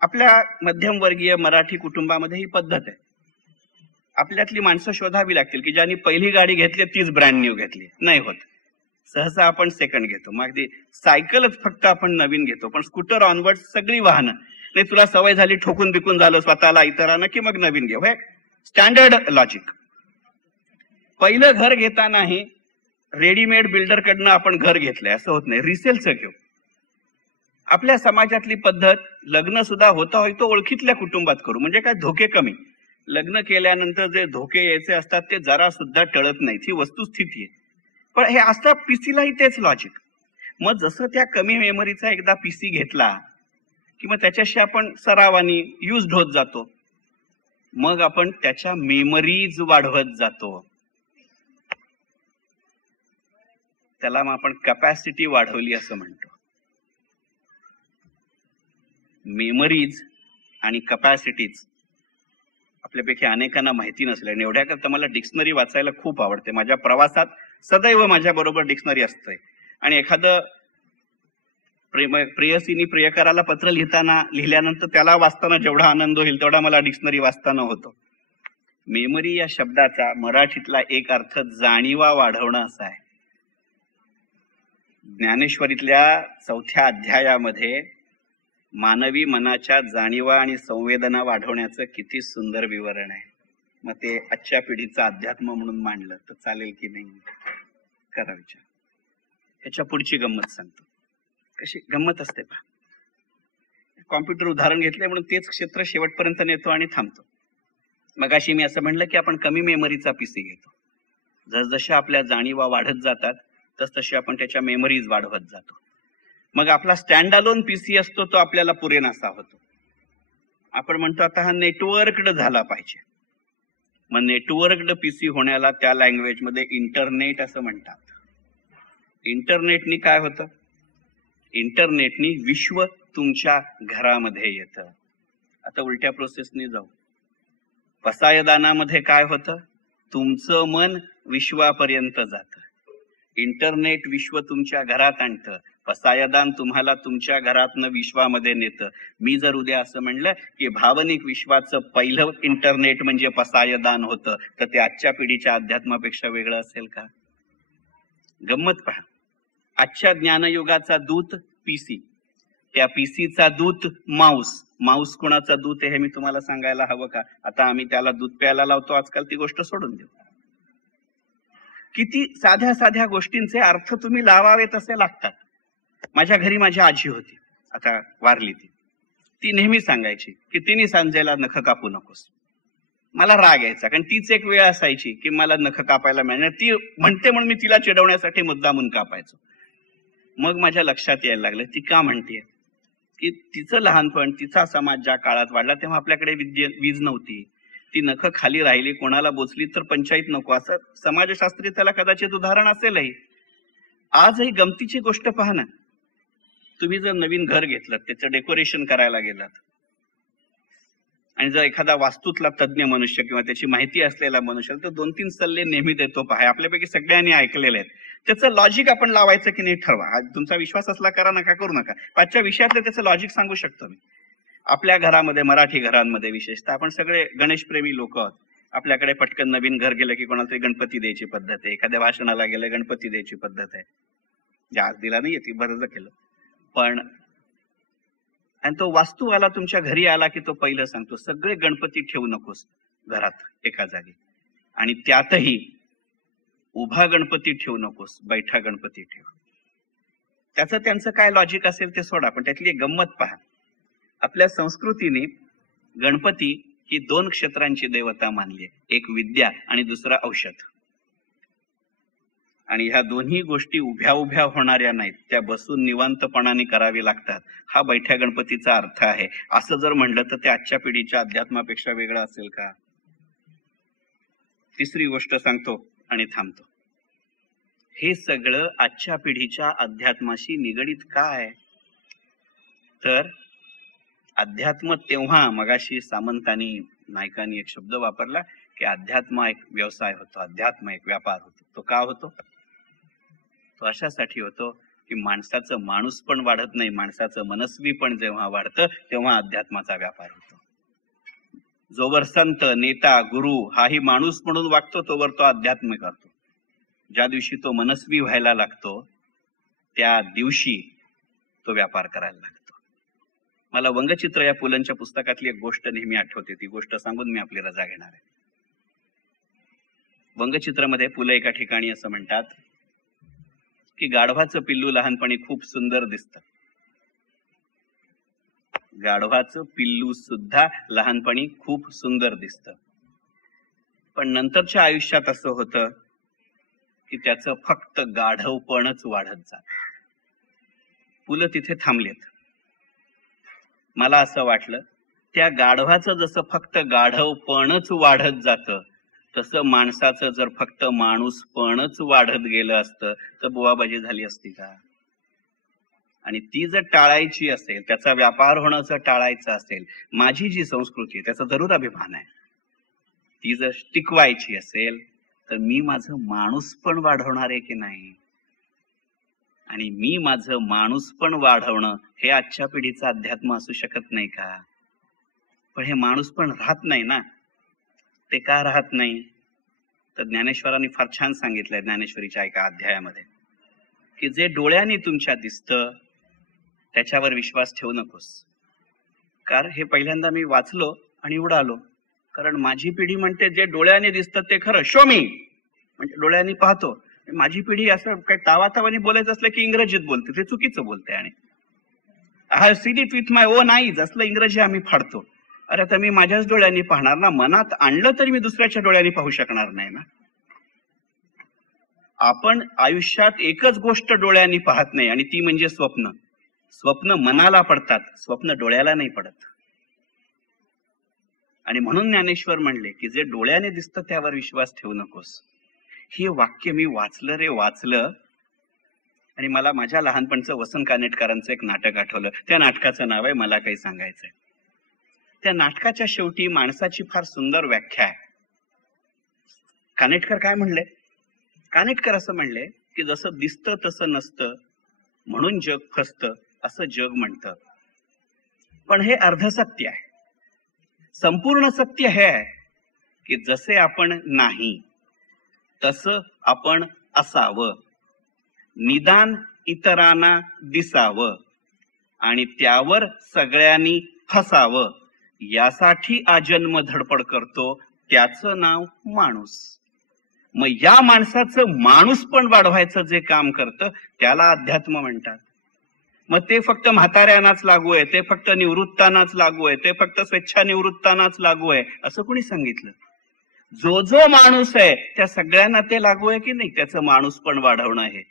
आपल्या मध्यमवर्गीय मराठी कुटुंबामध्ये ही पद्धत आहे. आपल्यातली माणसं शोधावी लागतील की ज्यांनी पहिली गाडी घेतली तीच ब्रँड न्यू घेतली. नाही होत, सहसा आपण सेकंड घेतो. मग अगदी सायकलच फक्त आपण नवीन घेतो, पण स्कूटर ऑनवर्ड सगळी वाहनं. नाही तुला सवय झाली, ठोकून बिकून झालं स्वतःला इतरांना, की मग नवीन घेऊ. हे स्टँडर्ड लॉजिक. पहिलं घर घेतानाही रेडीमेड बिल्डर कडनं आपण घर घेतलंय असं होत नाही, रिसेलचं घेऊ. आपल्या समाजातली पद्धत, लग्न सुद्धा होता होतो ओळखीतल्या कुटुंबात करू, म्हणजे काय धोके कमी. लग्न केल्यानंतर जे धोके यायचे असतात ते जरा सुद्धा टळत नाहीत, ही वस्तुस्थिती आहे. पण हे असतं पीसीलाही तेच लॉजिक. मग जसं त्या कमी मेमरीचा एकदा पीसी घेतला की मग त्याच्याशी आपण सरावानी युज्ड होत जातो. मग आपण त्याच्या मेमरीज वाढवत जातो. त्याला मग आपण कॅपॅसिटी वाढवली असं म्हणतो. मेमरीज आणि कॅपॅसिटीज आपल्यापैकी अनेकांना माहिती नसल्या, एवढ्याकरता मला डिक्शनरी वाचायला खूप आवडते. माझ्या प्रवासात सदैव माझ्या बरोबर डिक्शनरी असते. आणि एखादं प्रेयसीनी प्रियकराला पत्र लिहिल्यानंतर त्याला वाचताना जेवढा आनंद होईल तेवढा मला डिक्शनरी वाचताना होतो. मेमरी या शब्दाचा मराठीतला एक अर्थ जाणीवा वाढवणं असा आहे. ज्ञानेश्वरीतल्या 4थ्या अध्यायामध्ये मानवी मनाच्या जाणीवा आणि संवेदना वाढवण्याचं किती सुंदर विवरण आहे. मग ते आजच्या पिढीचं अध्यात्म म्हणून मांडलं तर चालेल की नाही, करा विचार. ह्याच्या पुढची गंमत सांगतो. कशी गंमत असते पहा. कॉम्प्युटर उदाहरण घेतलंय म्हणून तेच क्षेत्र शेवटपर्यंत नेतो आणि थांबतो. मगाशी मी असं म्हणलं की आपण कमी मेमरीचा पीसी घेतो. जसजशा आपल्या जाणीवा वाढत जातात तसतशी आपण त्याच्या मेमरीज वाढवत जातो. मग आपला स्टँड अलोन पीसी असतो तो आपल्याला पुरेनासा होतो. आपण म्हणतो आता हा नेटवर्कड झाला पाहिजे. मग नेटवर्कड पीसी होण्याला त्या लँग्वेजमध्ये इंटरनेट असं म्हणतात. इंटरनेटनी काय होतं, इंटरनेटनी विश्व तुमच्या घरामध्ये येतं. आता उलट्या प्रोसेसनी जाऊ. पसायदानामध्ये काय होतं, तुमचं मन विश्वापर्यंत जातं. इंटरनेट विश्व तुमच्या घरात आणतं, पसायदान तुम्हाला तुमच्या घरातनं विश्वामध्ये नेतं. मी जर उद्या असं म्हणलं की भावनिक विश्वाचं पहिलं इंटरनेट म्हणजे पसायदान होतं, तर ते आजच्या पिढीच्या अध्यात्मापेक्षा वेगळं असेल का. गंमत पहा. आजच्या ज्ञानयुगाचा दूत पीसी, त्या पीसीचा दूत माऊस. माऊस कोणाचा दूत आहे हे मी तुम्हाला सांगायला हवं का. आता आम्ही त्याला दूध प्यायला लावतो आजकाल, ती गोष्ट सोडून देऊ. किती साध्या साध्या गोष्टींचे अर्थ तुम्ही लावावे तसे लागतात. माझ्या घरी माझी आजी होती, आता वारली ती नेहमी सांगायची की तिने सांजेला नख कापू नकोस. मला राग यायचा, कारण तीच एक वेळ असायची की मला नख कापायला मिळणार. ती म्हणते म्हणून मी तिला चिडवण्यासाठी मुद्दामून कापायचो. मग माझ्या लक्षात यायला लागलं ती का म्हणते, की तिचं लहानपण, तिचा समाज ज्या काळात वाढला तेव्हा आपल्याकडे वीज नव्हती. ती नख खाली राहिली, कोणाला बोचली तर पंचायत नको, असं समाजशास्त्री त्याला कदाचित उदाहरण असेलही. आजही गमतीची गोष्ट पहा ना, तुम्ही जर नवीन घर घेतलं, त्याचं डेकोरेशन करायला गेलात आणि जर एखादा वास्तूतला तज्ज्ञ मनुष्य किंवा त्याची माहिती असलेला मनुष्य तर 2-3 सल्ले नेहमी देतो पहा. आपल्यापैकी सगळ्यांनी ऐकलेले आहेत. त्याचं लॉजिक आपण लावायचं की नाही ठरवा. तुमचा विश्वास असला करा, नका करू नका. पाचच्या विषयातलं त्याचं लॉजिक सांगू शकतो मी. आपल्या घरामध्ये, मराठी घरांमध्ये विशेषतः आपण सगळे गणेशप्रेमी लोक आहोत. आपल्याकडे पटकन नवीन घर गेलं की कोणाला तरी गणपती द्यायची पद्धत आहे, एखाद्या भाषणाला गेलं गणपती द्यायची पद्धत आहे. जे आज दिला नाहीये ती बरं केलं. पण आणि तो वास्तूवाला तुमच्या घरी आला की तो पहिलं सांगतो सगळे गणपती ठेवू नकोस घरात एका जागी, आणि त्यातही उभा गणपती ठेवू नकोस, बैठा गणपती ठेव. त्याचं त्यांचं काय लॉजिक असेल ते सोडा, पण त्यातली एक गंमत पहा. आपल्या संस्कृतीने गणपती ही 2 क्षेत्रांची देवता मानली आहे, एक विद्या आणि दुसरा औषध. आणि ह्या दोन्ही गोष्टी उभ्या उभ्या होणाऱ्या नाहीत, त्या बसून निवांतपणाने करावी लागतात. हा बैठ्या गणपतीचा अर्थ आहे. असं जर म्हणलं तर ते आजच्या पिढीच्या अध्यात्मापेक्षा वेगळं असेल का? तिसरी गोष्ट सांगतो आणि थांबतो. हे सगळं आजच्या पिढीच्या अध्यात्माशी निगडीत का आहे? तर अध्यात्म तेव्हा, मगाशी सामंतांनी नायकांनी एक शब्द वापरला की अध्यात्म एक व्यवसाय होतो, अध्यात्म एक व्यापार होतो. तो का होतो? तो अशासाठी होतो की माणसाचं माणूस पण वाढत नाही, माणसाचं मनस्वी पण जेव्हा वाढतं तेव्हा अध्यात्माचा व्यापार होतो. जोवर संत, नेता, गुरु हाही माणूस म्हणून वागतो तोवर तो अध्यात्म करतो. ज्या दिवशी तो मनस्वी व्हायला लागतो त्या दिवशी तो व्यापार करायला लागतो. मला वंगचित्र या पुलंच्या पुस्तकातली एक गोष्ट नेहमी आठवते. ती गोष्ट सांगून मी आपली रजा घेणार आहे. वंगचित्रामध्ये पुलं एका ठिकाणी असं म्हणतात की गाढवाचं पिल्लू लहानपणी खूप सुंदर दिसतं. गाढवाचं पिल्लू सुद्धा लहानपणी खूप सुंदर दिसतं, पण नंतरच्या आयुष्यात असं होतं की त्याचं फक्त गाढवपणच वाढत जात. पुलं तिथे थांबलेत. मला असं वाटलं त्या गाढवाचं जसं फक्त गाढवपणच वाढत जातं तसं माणसाचं जर फक्त माणूसपणच वाढत गेलं असतं तर बुवाबाजी झाली असती का? आणि ती जर टाळायची असेल, त्याचा व्यापार होणं जर टाळायचं असेल, माझी जी संस्कृती त्याचा जरूर अभिमान आहे, ती जर टिकवायची असेल तर मी माझं माणूस पण वाढवणार आहे की नाही? आणि मी माझं माणूस पण वाढवणं हे आजच्या पिढीचं अध्यात्म असू शकत नाही का? पण हे माणूस पण राहत नाही ना. ते का राहत नाही? तर ज्ञानेश्वरांनी फार छान सांगितलंय ज्ञानेश्वरीच्या एका अध्यायामध्ये की जे डोळ्याने तुमच्या दिसतं त्याच्यावर विश्वास ठेवू नकोस. कारण हे पहिल्यांदा मी वाचलो आणि उडालो, कारण माझी पिढी म्हणते जे डोळ्याने दिसतं ते खरं, शो मी, म्हणजे डोळ्याने पाहतो. माझी पिढी असं काही तावातावानी बोलायचं असलं की इंग्रजीत बोलते, ते चुकीचं बोलते. आणि I have seen it with my on eyes असलं इंग्रजी आम्ही फाडतो. अरे आता मी माझ्याच डोळ्यांनी पाहणार ना, मनात आणलं तरी मी दुसऱ्याच्या डोळ्यांनी पाहू शकणार नाही ना. आपण आयुष्यात एकच गोष्ट डोळ्यांनी पाहत नाही आणि ती म्हणजे स्वप्न. स्वप्न मनाला पडतात, स्वप्न डोळ्याला नाही पडत. आणि म्हणून ज्ञानेश्वर म्हणले की जे डोळ्याने दिसतं त्यावर विश्वास ठेवू नकोस. हे वाक्य मी वाचलं रे वाचलं, आणि मला माझ्या लहानपणचं वसंत कानेटकरांचं एक नाटक आठवलं. त्या नाटकाचं नाव आहे मला काही सांगायचंय. त्या नाटकाच्या शेवटी माणसाची फार सुंदर व्याख्या आहे. कानेटकर काय म्हणले? कानेटकर असं म्हणले की जसं दिसतं तसं नसतं म्हणून जग फसतं असं जग म्हणतं. पण हे अर्धसत्य आहे. संपूर्ण सत्य हे आहे की जसे आपण नाही तसं आपण असावं, निदान इतरांना दिसावं आणि त्यावर सगळ्यांनी फसावं, यासाठी आजन्म धडपड करतो, त्याचं नाव माणूस. मग या माणसाचं माणूस पण वाढवायचं जे काम करतं त्याला अध्यात्म म्हणतात. मग ते फक्त म्हाताऱ्यांनाच लागू आहे, ते फक्त निवृत्तांनाच लागू आहे, ते फक्त स्वेच्छानिवृत्तांनाच लागू आहे असं कोणी सांगितलं? जो जो माणूस आहे त्या सगळ्यांना ते लागू आहे की नाही? त्याचं माणूस पण वाढवणं आहे.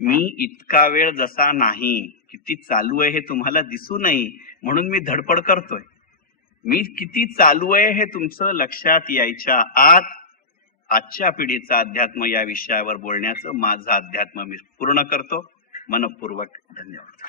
मी इतका वेळ जसा नाही, किती चालू आहे हे तुम्हाला दिसू नये म्हणून मी धडपड करतोय. मी किती चालू आहे हे तुमचं लक्षात यायच्या आत आजच्या पिढीचं अध्यात्म या विषयावर बोलण्याचं माझं अध्यात्म मी पूर्ण करतो. मनपूर्वक धन्यवाद.